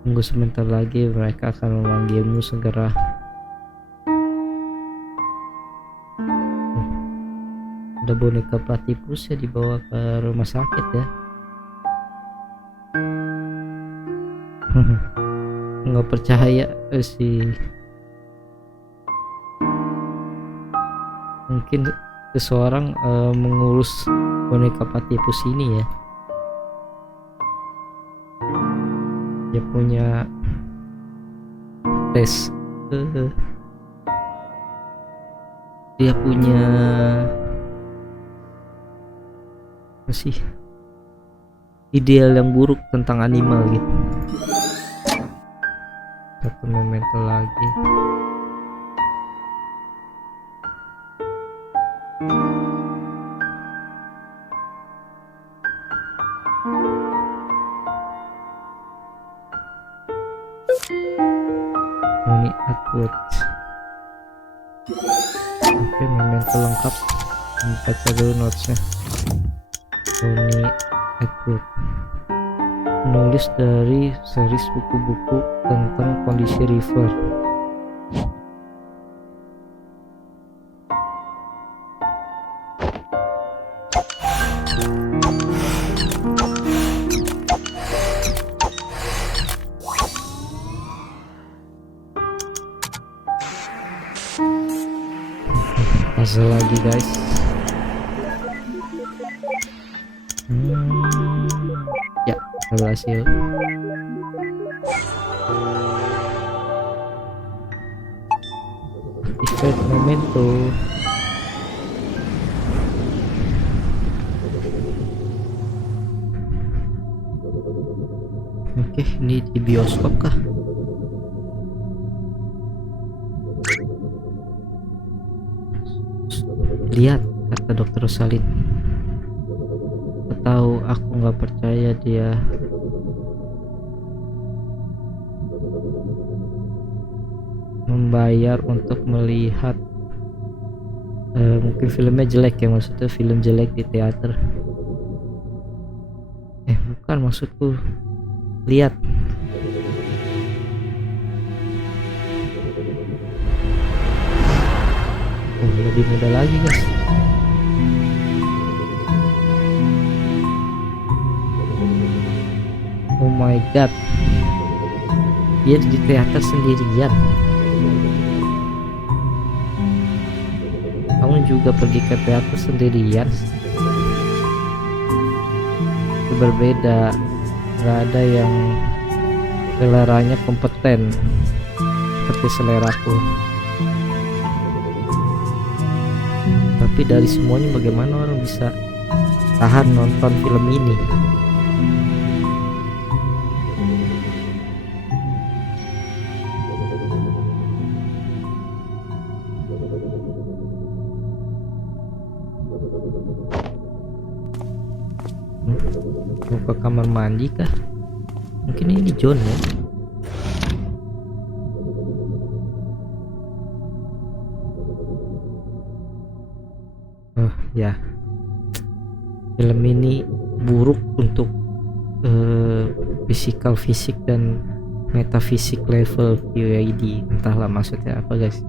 Tunggu sebentar lagi, mereka akan memanggilmu segera. Ada ada boneka platypusnya dibawa ke rumah sakit ya. Nggak percaya sih. Mungkin seseorang mengurus boneka platypus ini ya. Dia punya tes, dia punya apa sih, ideal yang buruk tentang animal gitu. Satu memento lagi. Tony Atwood. Oke, memento lengkap. Baca dulu notesnya. Tony Atwood, penulis dari series buku-buku tentang kondisi River. Puzzle lagi guys. Ya, berhasil. Activate memento. Oke, ini di bioskop kah? Lihat, kata dokter Salin. Tahu aku nggak percaya dia. Membayar untuk melihat mungkin filmnya jelek ya, maksudnya film jelek di teater. Bukan, maksudku lihat. Lebih mudah lagi guys. Oh my god, dia di teater sendirian. Kamu juga pergi ke teater sendirian? Itu berbeda, nggak ada yang seleranya kompeten seperti seleraku. Tapi dari semuanya bagaimana orang bisa tahan nonton film ini? Mau ke kamar mandi kah? Mungkin ini John ya. Ya, film ini buruk untuk physical fisik dan metafisik level QID. Entahlah maksudnya apa guys.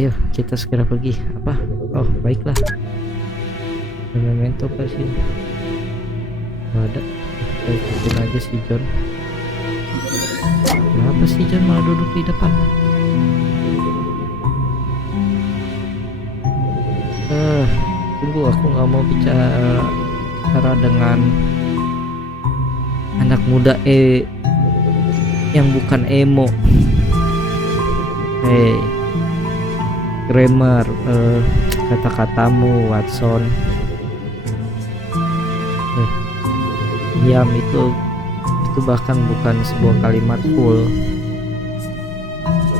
Ayo kita segera pergi. Apa? Oh baiklah. Memento ke sini. Gak ada. Kita ikutin aja si John. Kenapa si John malah duduk di depan? Tunggu, aku nggak mau bicara dengan anak muda yang bukan emo. Grammar, kata-katamu Watson. Diam, itu bahkan bukan sebuah kalimat full.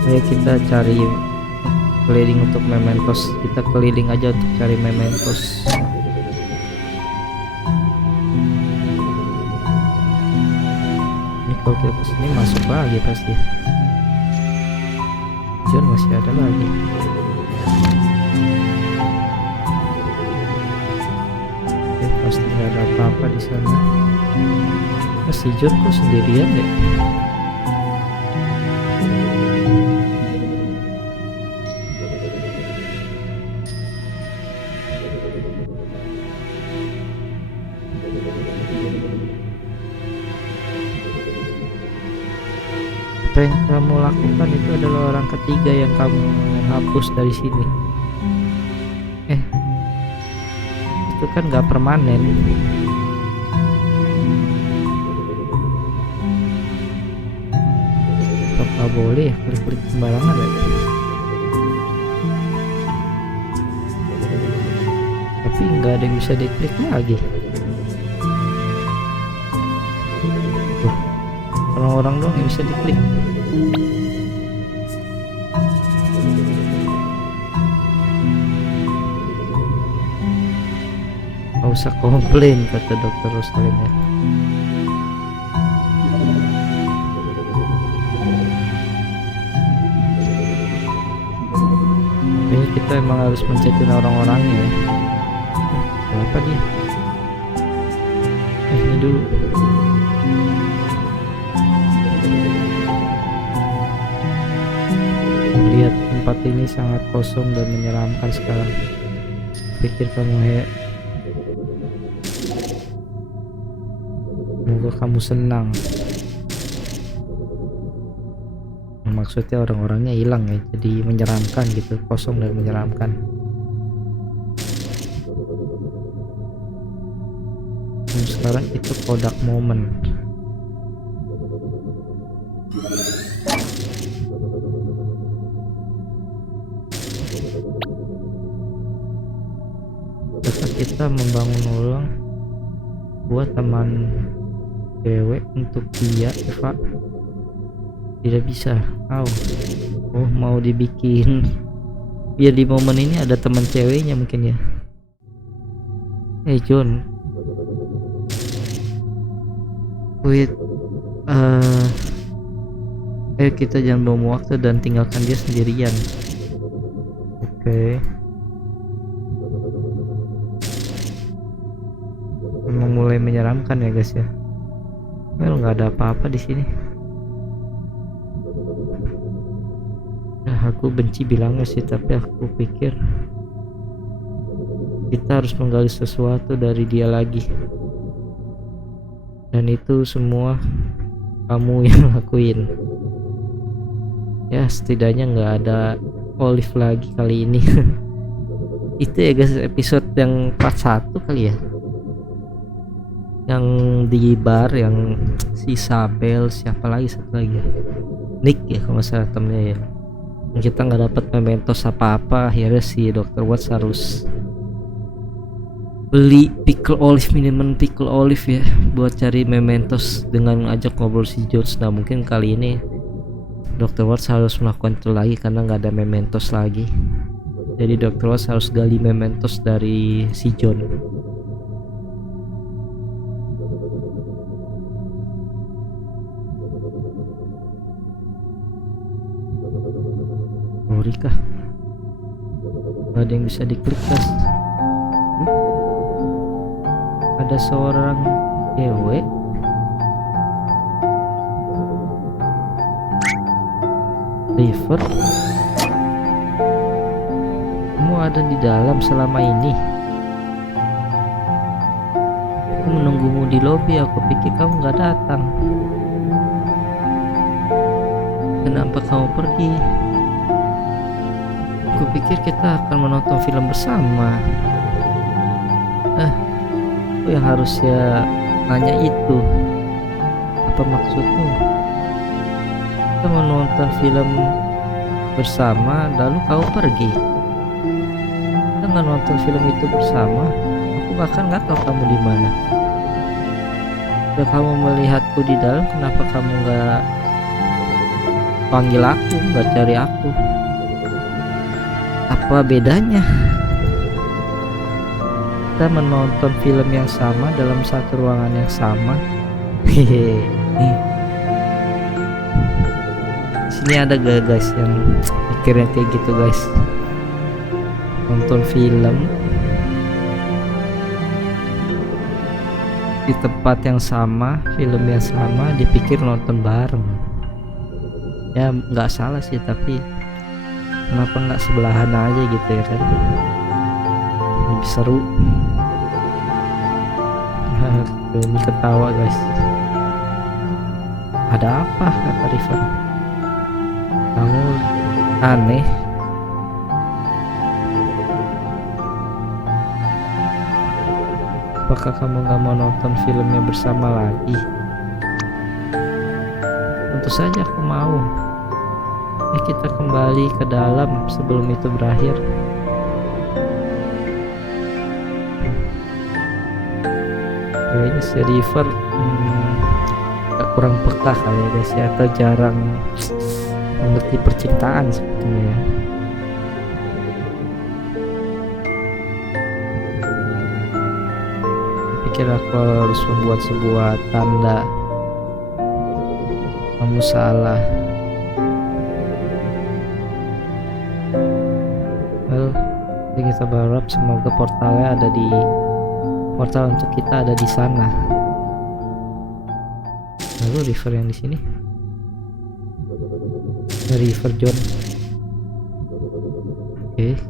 Ayo kita cari keliling untuk mementos. Kita keliling aja untuk cari mementos. Ini kalau kita kesini masuk lagi pasti. John masih ada lagi. Oke, pasti nggak ada apa-apa di sana. Si John kok sendirian ya? Apa yang kamu lakukan itu adalah orang ketiga yang kamu hapus dari sini. Itu kan gak permanen. Apa boleh klik-klik sembarangan ya? Tapi nggak ada yang bisa diklik lagi. Tuh, orang-orang doang yang bisa diklik. Gak usah komplain, kata dokter Rosalina. Kayaknya kita emang harus mencekin orang-orangnya ya. Siapa dia? Ini dulu. Lihat tempat ini sangat kosong dan menyeramkan sekarang. Pikir kamu semoga kamu senang. Maksudnya orang-orangnya hilang ya, jadi menyeramkan gitu, kosong dan menyeramkan. Sekarang itu Kodak Moment. Kita membangun ulang buat teman cewek untuk dia, Eva. Tidak bisa. Oh, mau dibikin biar di momen ini ada teman ceweknya mungkin ya. John, wait, ayo kita jangan buang waktu dan tinggalkan dia sendirian. Oke. Memang mulai menyeramkan ya guys ya. Well, nggak ada apa-apa di sini. Aku benci bilangnya sih, tapi aku pikir kita harus menggali sesuatu dari dia lagi, dan itu semua kamu yang lakuin ya. Setidaknya nggak ada Olive lagi kali ini. Itu ya guys, episode yang part 1 kali ya, yang di bar, yang si Isabel, siapa lagi satu lagi ya, Nick ya kalau nggak salah temennya ya. Kita nggak dapat mementos apa-apa, akhirnya si Dr. Watts harus beli pickle olive, minimum pickle olive ya, buat cari mementos dengan ngajak ngobrol si Jones. Nah mungkin kali ini Dr. Watts harus melakukan itu lagi karena nggak ada mementos lagi. Jadi Dr. Watts harus gali mementos dari si John. Rika, gak ada yang bisa diklik guys. Ada seorang cewek River, kamu ada di dalam selama ini. Aku menunggumu di lobi, aku pikir kamu gak datang. Kenapa kamu pergi? Aku pikir kita akan menonton film bersama. Aku yang harusnya nanya itu. Apa maksudmu? Kita menonton film bersama, lalu kau pergi. Kita nggak nonton film itu bersama. Aku bahkan nggak tahu kamu di mana. Jika kamu melihatku di dalam, kenapa kamu nggak panggil aku, nggak cari aku? Apa bedanya? Kita menonton film yang sama dalam satu ruangan yang sama. Hehehe. Sini ada gak guys yang mikirnya kayak gitu guys? Nonton film di tempat yang sama, film yang sama, dipikir nonton bareng. Ya nggak salah sih, tapi kenapa nggak sebelahan aja gitu ya kan, lebih seru. Ini ketawa guys. Ada apa, kata River? Kamu aneh. Apakah kamu gak mau nonton filmnya bersama lagi? Tentu saja aku mau. Kita kembali ke dalam sebelum itu berakhir. Kayaknya si River gak kurang peka kali ya guys ya, atau jarang mengerti percintaan sepertinya ya. Pikir aku harus membuat sebuah tanda. Kamu salah. Well, kita berharap semoga portal untuk kita ada di sana. Lalu River yang di sini. River John. Oke.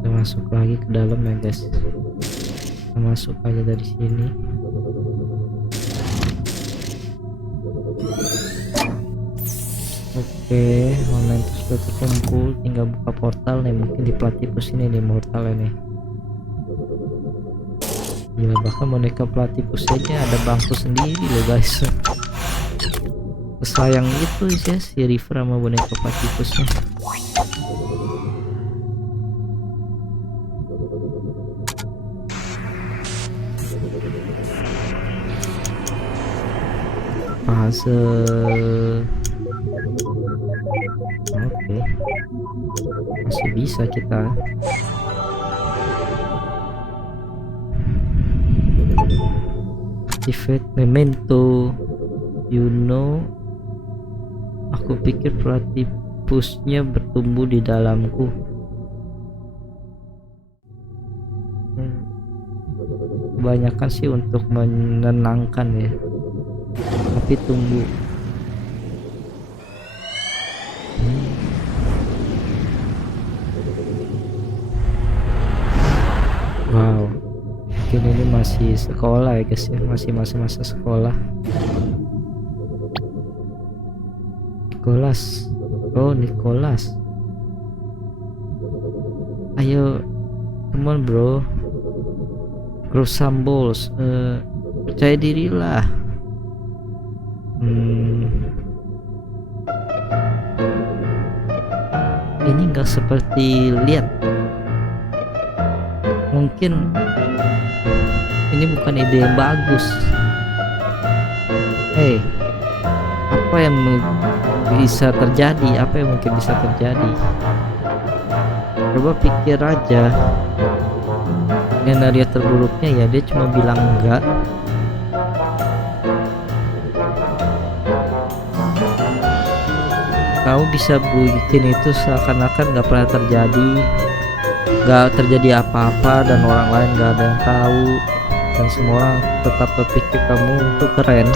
Kita masuk lagi ke dalam ya guys. Kita masuk aja dari sini. Oke, online sudah terkumpul, tinggal buka portal nih, mungkin di Platypus ini nih portalnya nih. Gila, bahkan boneka Platypus aja ada bangku sendiri loh guys. Sayang itu ya si River sama boneka Platypusnya. Puzzle. Oke, masih bisa kita. Activate memento. Aku pikir Platypusnya bertumbuh di dalamku. Kebanyakan sih untuk menenangkan ya, tapi tumbuh. Wow, mungkin ini masih sekolah ya guys ya, masih masa-masa sekolah. Nicholas, oh Nicholas, ayo come on bro, grow some balls, percaya dirilah. Ini enggak seperti lihat. Mungkin ini bukan ide yang bagus. Hey, apa yang bisa terjadi? Apa yang mungkin bisa terjadi? Coba pikir aja. Skenario terburuknya ya dia cuma bilang enggak. Kamu bisa bikin itu seakan-akan nggak pernah terjadi, nggak terjadi apa-apa, dan orang lain nggak ada yang tahu, dan semua orang tetap berpikir kamu itu keren.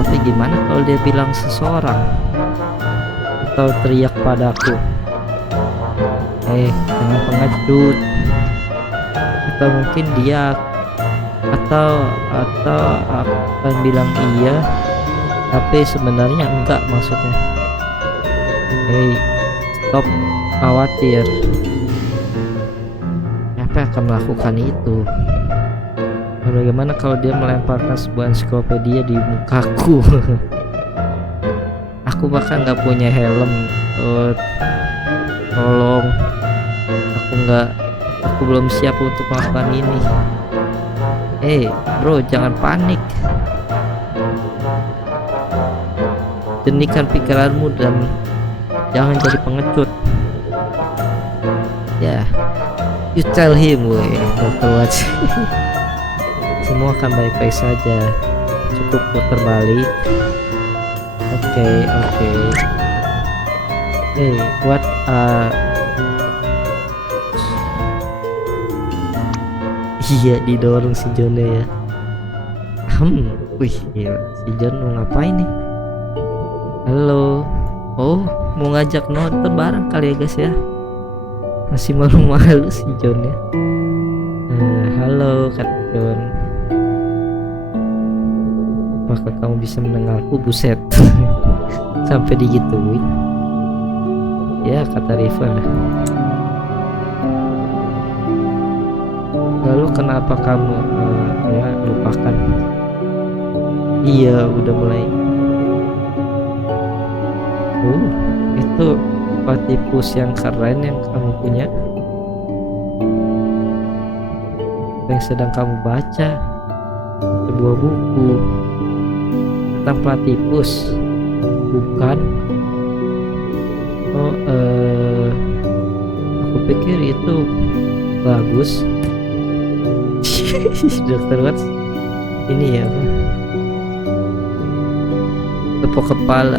Tapi gimana kalau dia bilang seseorang atau teriak padaku, jangan pengecut, atau mungkin dia atau akan bilang iya tapi sebenarnya enggak maksudnya. Stop khawatir. Apa akan melakukan itu? Bagaimana kalau dia melemparkan sebuah ensiklopedia di mukaku? Aku bahkan nggak punya helm. Tolong, aku belum siap untuk melakukan ini. Bro, jangan panik. Jernihkan pikiranmu dan jangan jadi pengecut. Ya, you tell him, Dr. Watch. Semua akan baik-baik saja. Cukup putar balik. Oke. What? Iya, didorong si John ya. Wih, gila. Si John mau ngapain nih? Halo. Oh, mau ngajak nonton bareng kali ya guys ya. Masih malu-malu si John ya. Halo kata John. apakah kamu bisa mendengarku? Buset. Sampai digituin ya, kata River. Lalu kenapa kamu ya lupakan? Iya, udah mulai. Itu platypus yang keren yang kamu punya. Yang sedang kamu baca sebuah buku tentang platypus, bukan? Oh, aku pikir itu bagus. Dokter Watts ini ya, tepuk kepala.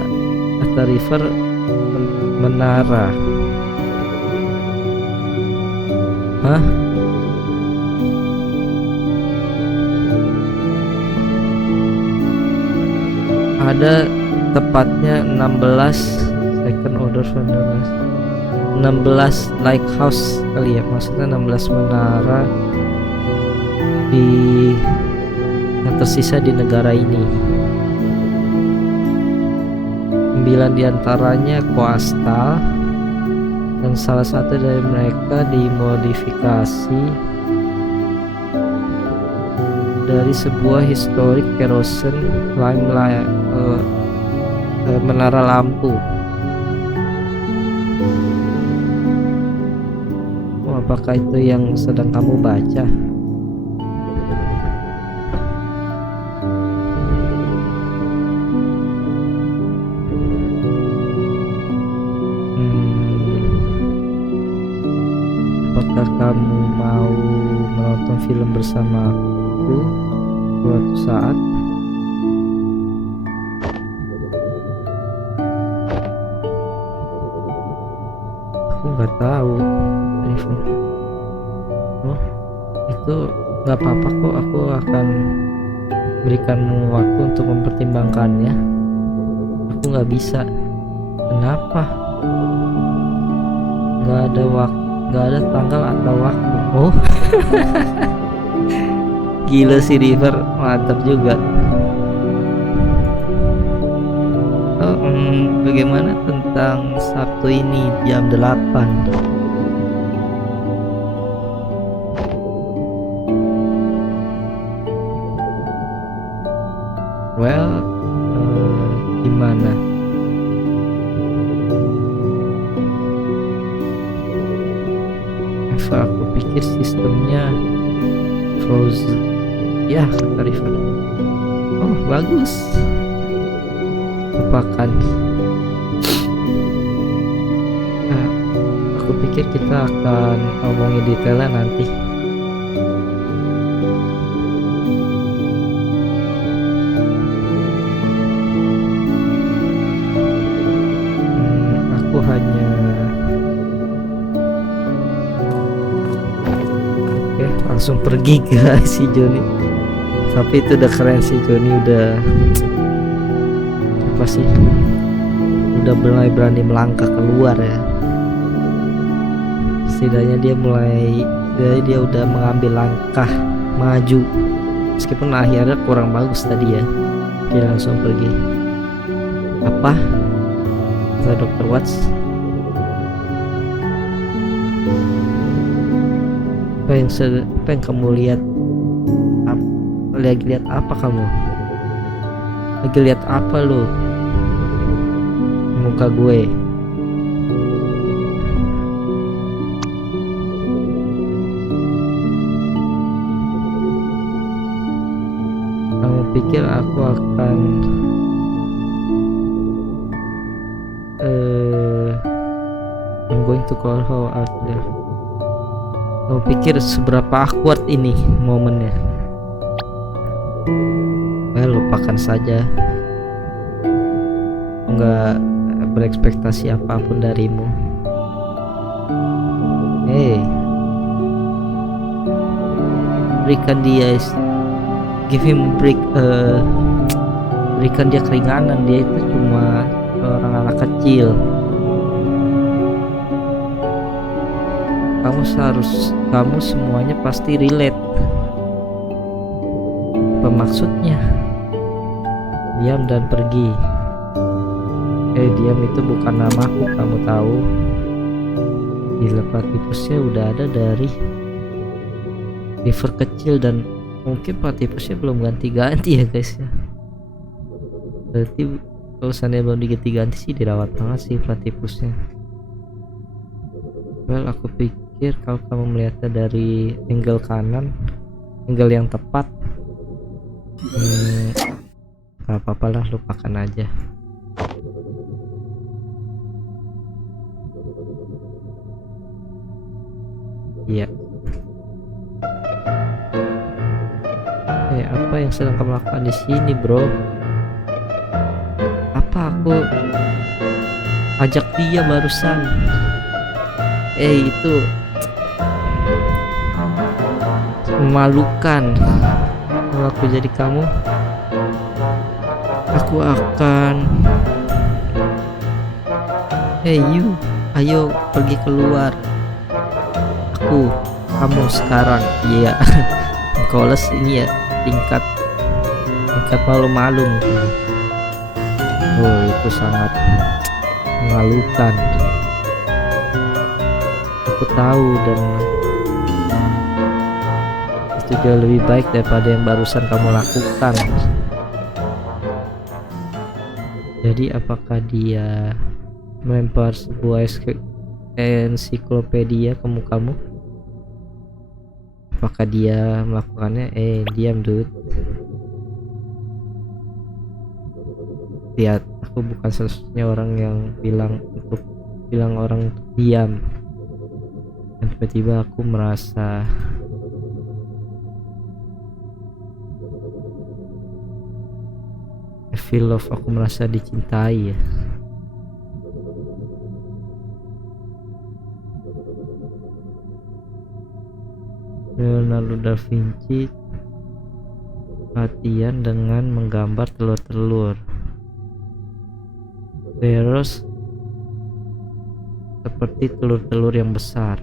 Kata River, menara. Hah? Ada tepatnya 16 second order vandalism, 16 lighthouse kali ya, maksudnya 16 menara yang tersisa di negara ini. 9 diantaranya coastal, dan salah satu dari mereka dimodifikasi dari sebuah historic kerosene menara lampu. Apakah itu yang sedang kamu baca? Apakah kamu mau menonton film bersama aku suatu saat? Aku nggak tahu. Oh, itu nggak apa-apa kok. Aku akan berikanmu waktu untuk mempertimbangkannya. Aku nggak bisa. Kenapa? Nggak ada waktu. Gak ada tanggal atau waktu. Oh. Gila si River, mantap juga. Oh, bagaimana tentang Sabtu ini jam 8? Well, gimana? Aku pikir sistemnya frozen. Ya, kata River. Oh, bagus. Lupakan. Aku pikir kita akan ngomongin detailnya nanti. Aku hanya langsung pergi ke si Johnny. Tapi itu udah keren sih, Johnny udah apa sih, udah mulai berani melangkah keluar ya. Setidaknya dia udah mengambil langkah maju, meskipun akhirnya kurang bagus tadi ya. Dia langsung pergi. Apa kata Dr. Watts? Apa yang kamu lihat? Lagi lihat apa kamu? Lagi lihat apa lu? Muka gue. Kamu pikir aku akan I'm going to call her out there. Kamu pikir seberapa awkward ini momennya? Lupakan saja. Nggak berekspektasi apapun darimu. Berikan dia, give him break, berikan dia keringanan. Dia itu cuma seorang anak kecil. Kamu semuanya pasti relate. Apa maksudnya? Diam dan pergi. Diam itu bukan namaku, kamu tahu. Gila, platypusnya udah ada dari river kecil dan mungkin platypusnya belum ganti-ganti ya guys ya. Berarti kalau seandainya belum diganti-ganti sih dirawat banget sih platypusnya. Well, aku pikir kalau kamu melihatnya dari angle kanan, angle yang tepat, gak apa-apa lah, lupakan aja. Iya. Apa yang sedang kamu lakukan di sini, bro? Apa aku ajak dia barusan? Itu memalukan. Kalau aku jadi kamu, aku akan you, ayo pergi keluar. Kamu sekarang, iya. Koles ini ya tingkat malu-malu. Itu sangat memalukan. Aku tahu, dan itu jauh lebih baik daripada yang barusan kamu lakukan. Jadi apakah dia melempar sebuah ensiklopedia ke mukamu? Apakah dia melakukannya? Diam, dude. Lihat, aku bukan satu-satunya orang yang bilang orang untuk diam. Dan tiba-tiba aku merasa I feel love, aku merasa dicintai ya. Leonardo da Vinci latihan dengan menggambar telur-telur. Veros seperti telur-telur yang besar.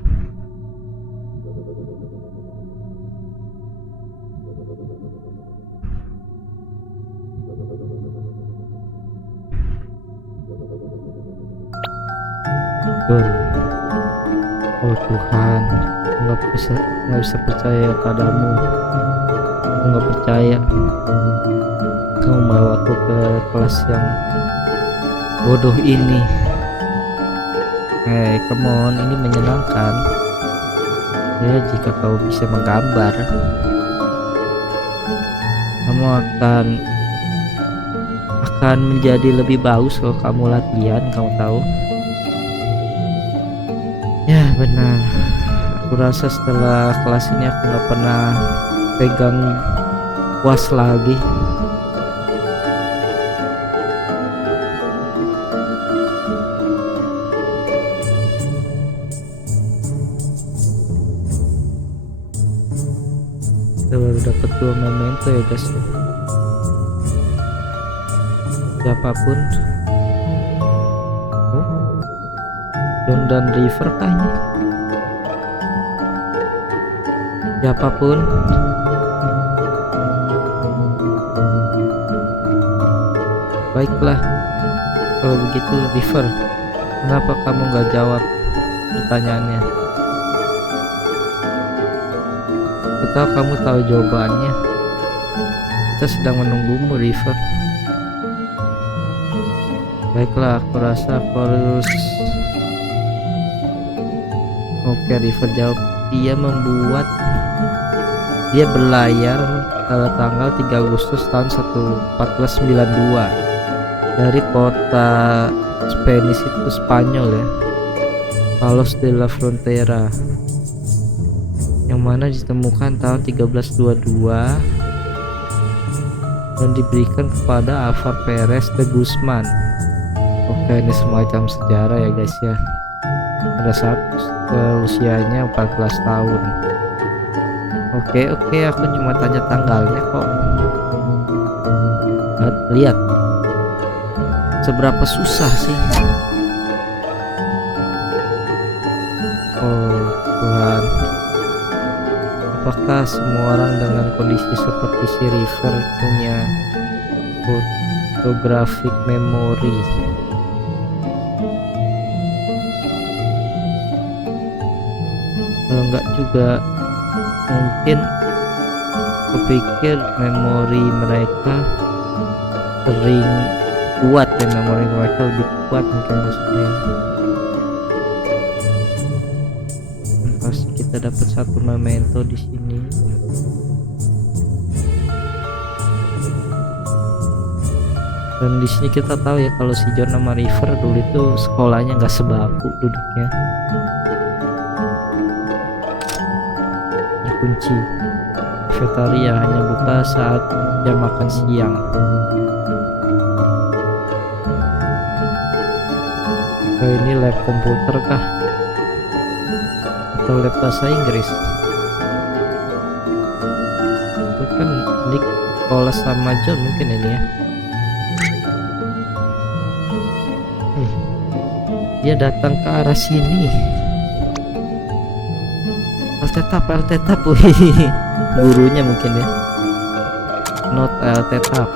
Oh Tuhan, nggak bisa percaya padamu. Aku nggak percaya kamu bawa aku ke kelas yang bodoh ini. Come on, ini menyenangkan ya. Jika kau bisa menggambar, kamu akan menjadi lebih bagus kalau kamu latihan, kamu tahu. Ya benar, aku rasa setelah kelas ini aku nggak pernah pegang kuas lagi. Kita baru dapat 2 memento ya guys. Siapapun, John dan River kah ini? Siapapun, baiklah. Kalau begitu River, kenapa kamu nggak jawab pertanyaannya? Atau kamu tahu jawabannya? Kita sedang menunggumu, River. Baiklah, aku rasa aku harus... Oke, River jawab. Dia berlayar pada tanggal 3 Agustus tahun 1492 dari kota Spanish itu Spanyol ya, Palos de la Frontera, yang mana ditemukan tahun 1322 dan diberikan kepada Alvar Perez de Guzman. Oke, ini semacam sejarah ya guys ya. Pada saat usianya 14 tahun. Oke, aku cuma tanya tanggalnya kok. Lihat seberapa susah sih. Oh Tuhan, apakah semua orang dengan kondisi seperti si River punya photographic memory. Kalau enggak juga mungkin kupikir memori mereka sering kuat ya, memori mereka lebih kuat mungkin maksudnya. Dan pasti kita dapat satu memento di sini. Dan di sini kita tahu ya kalau si John sama River dulu itu sekolahnya nggak sebaku duduknya. Dikunci. Cafeteria hanya buka saat jam makan siang. Oh, ini lab komputer kah? Atau lab bahasa Inggris? Itu kan Nick sekolah sama John mungkin ini ya. Dia datang ke arah sini. Altetap, wih. Gurunya mungkin ya. Not Altetap.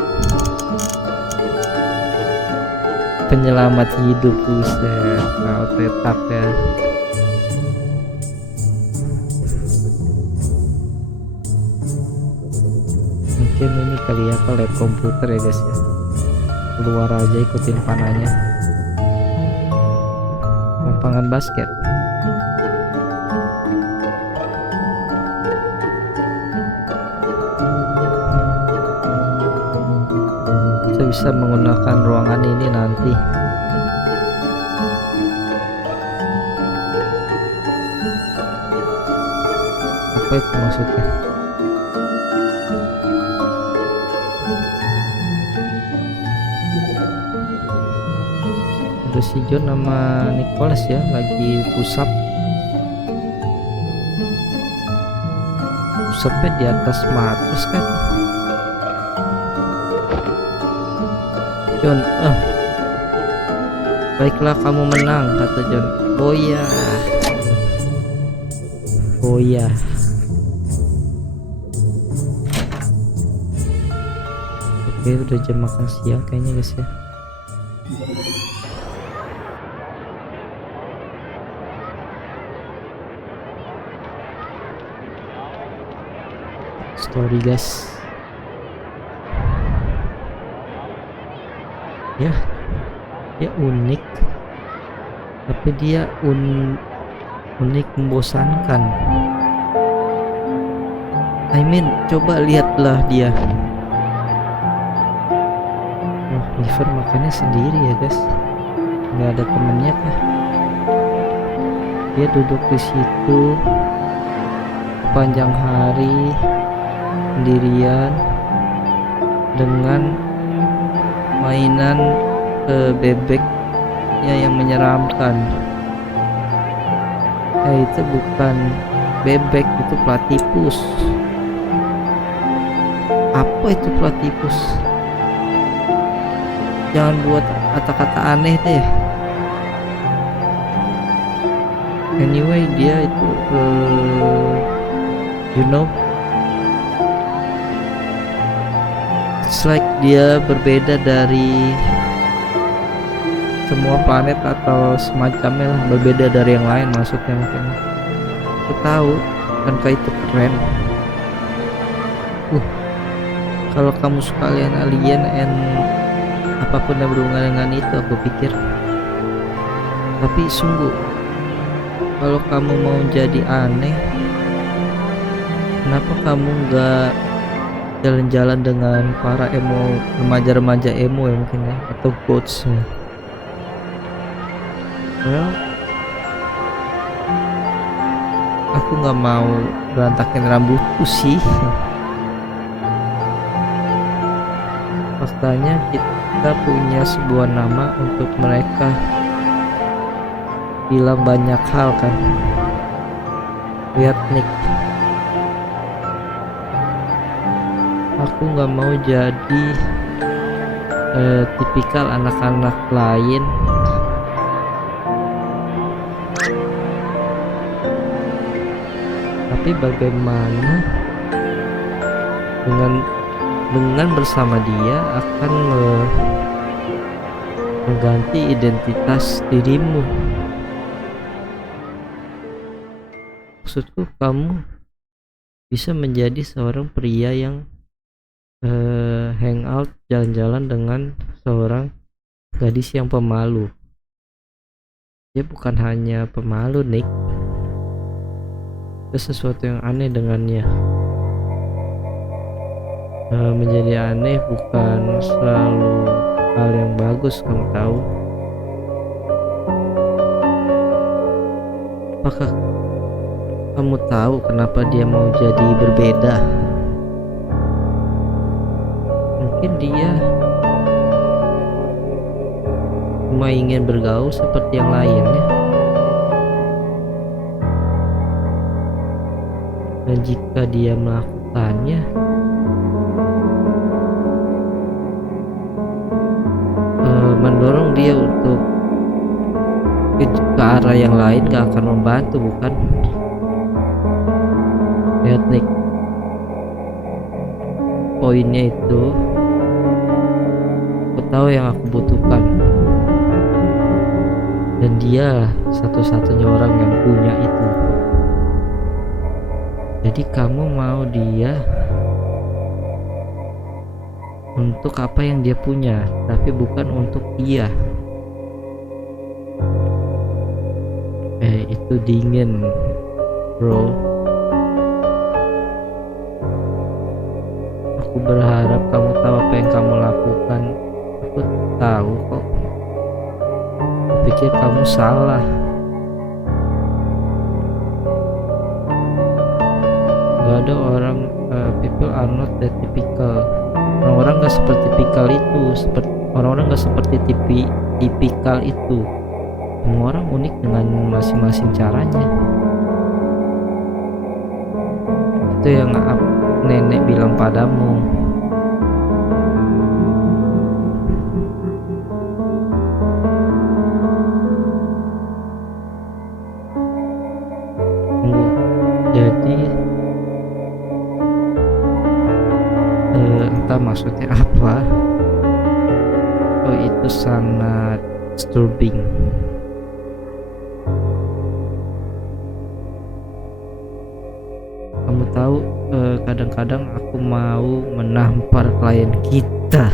Penyelamat hidup, buset. Altetap ya. Mungkin ini kali ya, lab komputer ya guys ya. Keluar aja ikutin panahnya. Lapangan basket. Kita bisa menggunakan ruangan ini nanti. Apa itu maksudnya? Ada si John sama Nicholas ya lagi pusap. Pusapnya di atas matras kan. John, baiklah kamu menang, kata John. Boya. Oke, udah jam makan siang kayaknya guys ya. Story guys. Ya, dia unik, tapi dia unik membosankan. Coba lihatlah dia. Oh, River makannya sendiri ya guys, nggak ada temennya kah? Dia duduk di situ panjang hari sendirian dengan mainan bebeknya yang menyeramkan. Itu bukan bebek, itu platypus. Apa itu platypus? Jangan buat kata-kata aneh deh. Anyway, dia itu it's like dia berbeda dari semua planet atau semacamnya lah, berbeda dari yang lain maksudnya mungkin. Aku tahu kan kayak itu keren. Kalau kamu suka alien and apapun yang berhubungan dengan itu, aku pikir. Tapi sungguh, kalau kamu mau jadi aneh, kenapa kamu nggak jalan-jalan dengan para remaja-remaja emo ya mungkin ya, atau coach? Well, aku nggak mau berantakin rambutku sih. Faktanya kita punya sebuah nama untuk mereka bilang banyak hal kan. Lihat Nick, aku nggak mau jadi tipikal anak-anak lain. Tapi bagaimana dengan dengan bersama dia akan mengganti identitas dirimu. Maksudku, kamu bisa menjadi seorang pria yang hangout, jalan-jalan dengan seorang gadis yang pemalu. Dia bukan hanya pemalu, Nick. Ada sesuatu yang aneh dengannya. Menjadi aneh bukan selalu hal yang bagus, kamu tahu. Apakah kamu tahu kenapa dia mau jadi berbeda? Mungkin dia cuma ingin bergaul seperti yang lainnya. Dan jika dia melakukannya, mendorong dia untuk ke arah yang lain gak akan membantu, bukan? Lihat, Nick, poinnya itu aku tahu yang aku butuhkan, dan dia satu-satunya orang yang punya itu. Jadi kamu mau dia untuk apa yang dia punya, tapi bukan untuk dia. Itu dingin, bro. Aku berharap kamu tahu apa yang kamu lakukan. Aku tahu kok. Aku pikir kamu salah. Gak ada orang, people are not that typical. Orang-orang gak seperti tipikal itu. Orang-orang gak seperti tipikal itu. Semua orang unik dengan masing-masing caranya. Itu yang nenek bilang padamu. Jadi entah maksudnya apa. Oh, itu sangat disturbing. Kamu tahu, kadang-kadang aku mau menampar klien kita.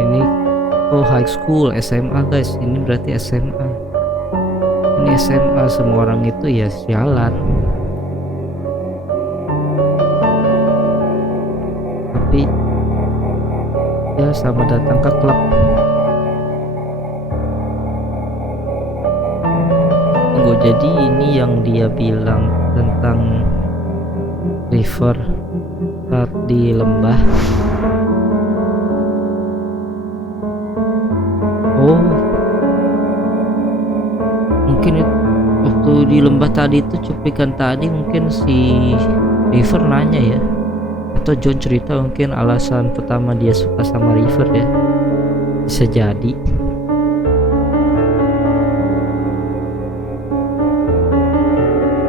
Ini high school, SMA guys. Ini berarti SMA. Ini SMA, semua orang itu ya sialan. Tapi ya sama datang ke klub. Jadi ini yang dia bilang tentang river saat di lembah. Oh, mungkin waktu di lembah tadi itu, cuplikan tadi, mungkin si River nanya ya, atau John cerita mungkin alasan pertama dia suka sama River ya. Bisa jadi.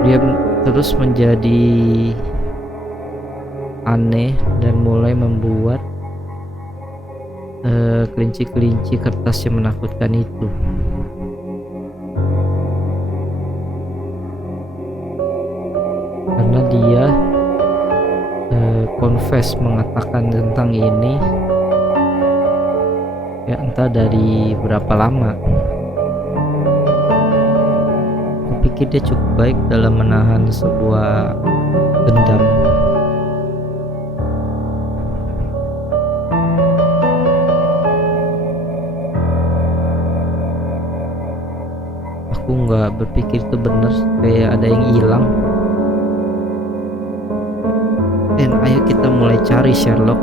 Dia terus menjadi aneh dan mulai membuat kelinci-kelinci kertas yang menakutkan itu. Karena dia confess mengatakan tentang ini ya, entah dari berapa lama. Pikir dia cukup baik dalam menahan sebuah dendam. Aku nggak berpikir itu benar, kayak ada yang hilang. Dan ayo kita mulai cari Sherlock.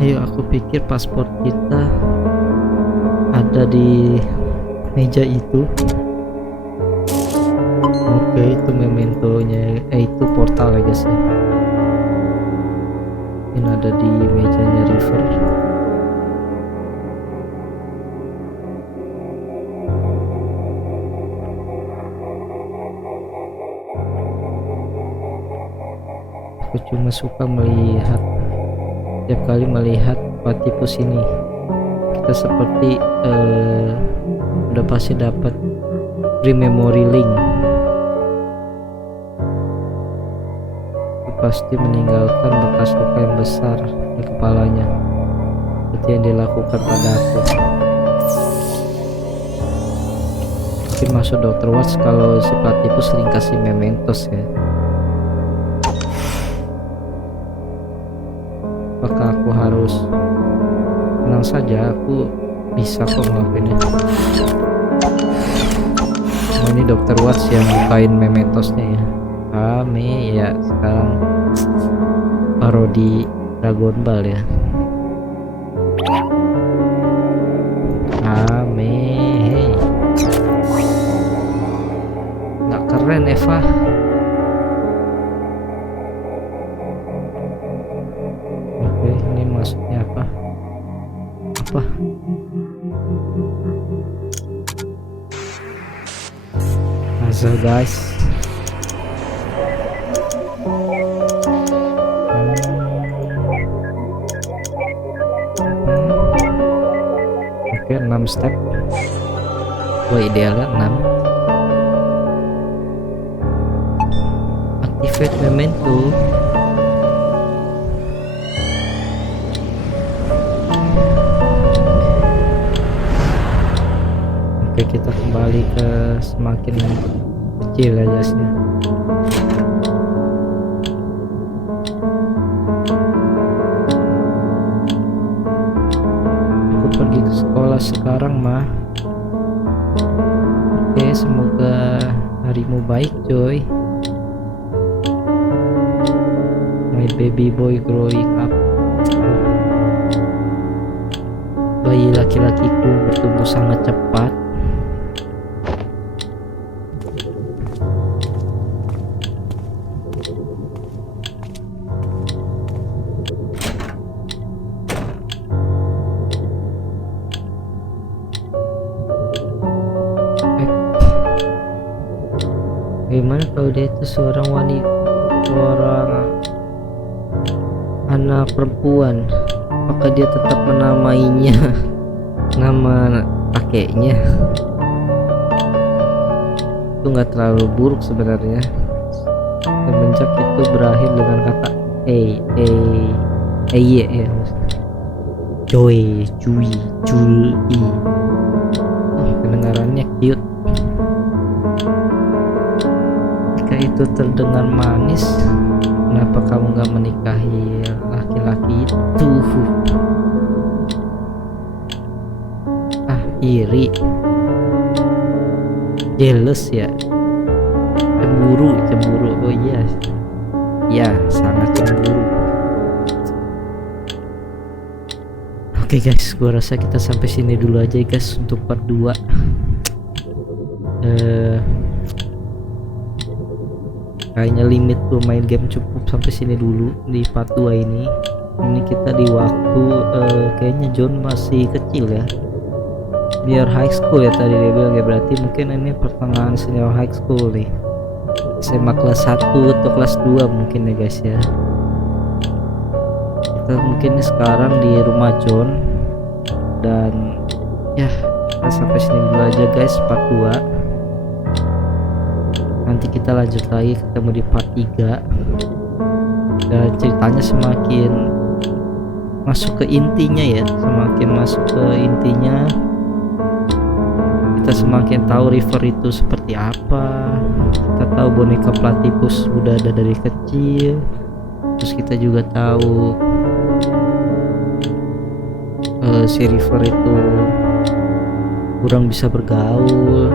Ayo, aku pikir paspor kita ada di meja itu. Oke, itu mementonya, itu portal ya guys ya. Ini ada di mejanya River. aku cuma suka melihat, setiap kali melihat platypus ini kita seperti udah pasti dapat free memory link. Itu pasti meninggalkan bekas luka yang besar di kepalanya seperti yang dilakukan padaku. Mungkin maksud Dr. Watts kalau si platypus sering kasih mementos ya. Apakah aku harus? Tenang saja, aku bisa kok ngelakuinnya. Oh, ini Dr. Watts yang bukain mementosnya ya. Ame ya, sekarang parodi Dragon Ball ya. Ame, hey. Nggak keren Eva. Oke, ini maksudnya apa? Apa? Azal guys. Oke, 6 step. Wah, idealnya 6. Activate memento. Oke, kita kembali ke semakin kecil ya guysnya. Aku pergi ke sekolah sekarang mah. Oke, semoga harimu baik Joy. My baby boy growing up. Bayi laki-lakiku bertumbuh sangat cepat. Gimana kalau dia itu seorang wanita, seorang anak perempuan? Apakah dia tetap menamainya nama kakeknya? Itu nggak terlalu buruk sebenarnya. Semenjak itu berakhir dengan kata ya, Joy, Jui, Juli. Oh, kedengarannya cute. Jika itu terdengar manis, kenapa kamu gak menikahi laki-laki itu? Ah, iri, jealous ya, cemburu. Oh iya, ya sangat cemburu. Oke guys, gua rasa kita sampai sini dulu aja guys untuk part 2. Kayaknya limit bermain game cukup sampai sini dulu di part 2 ini. Ini kita di waktu kayaknya John masih kecil ya, biar high school ya tadi dia bilang ya, berarti mungkin ini pertengahan senior high school nih, SMA kelas 1 atau kelas 2 mungkin ya guys ya. Kita mungkin sekarang di rumah John, dan ya kita sampai sini dulu aja guys part 2. Nanti kita lanjut lagi ketemu di part 3, dan ceritanya semakin masuk ke intinya ya, semakin masuk ke intinya, kita semakin tahu River itu seperti apa. Kita tahu boneka platypus udah ada dari kecil, terus kita juga tahu si River itu kurang bisa bergaul,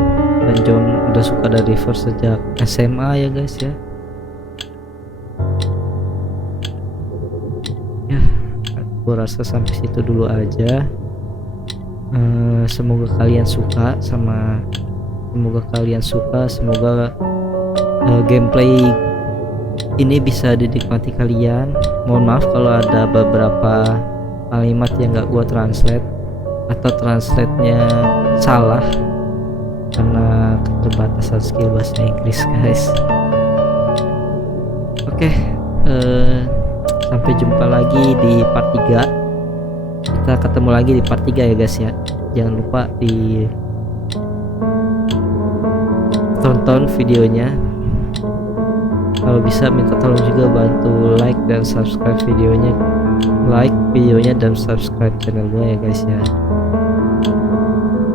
dan John udah suka dari River sejak SMA ya guys ya. Ya, aku rasa sampai situ dulu aja. Semoga kalian suka, semoga gameplay ini bisa dinikmati kalian. Mohon maaf kalau ada beberapa kalimat yang gak gua translate atau translate-nya salah karena keterbatasan skill bahasa Inggris guys. Oke, Sampai jumpa lagi di part 3. Kita ketemu lagi di part 3 ya guys ya. Jangan lupa di tonton videonya. Kalau bisa minta tolong juga bantu like dan subscribe videonya. Like videonya dan subscribe channel gue ya guys ya.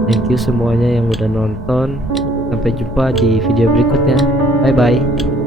Thank you semuanya yang udah nonton. Sampai jumpa di video berikutnya. Bye bye.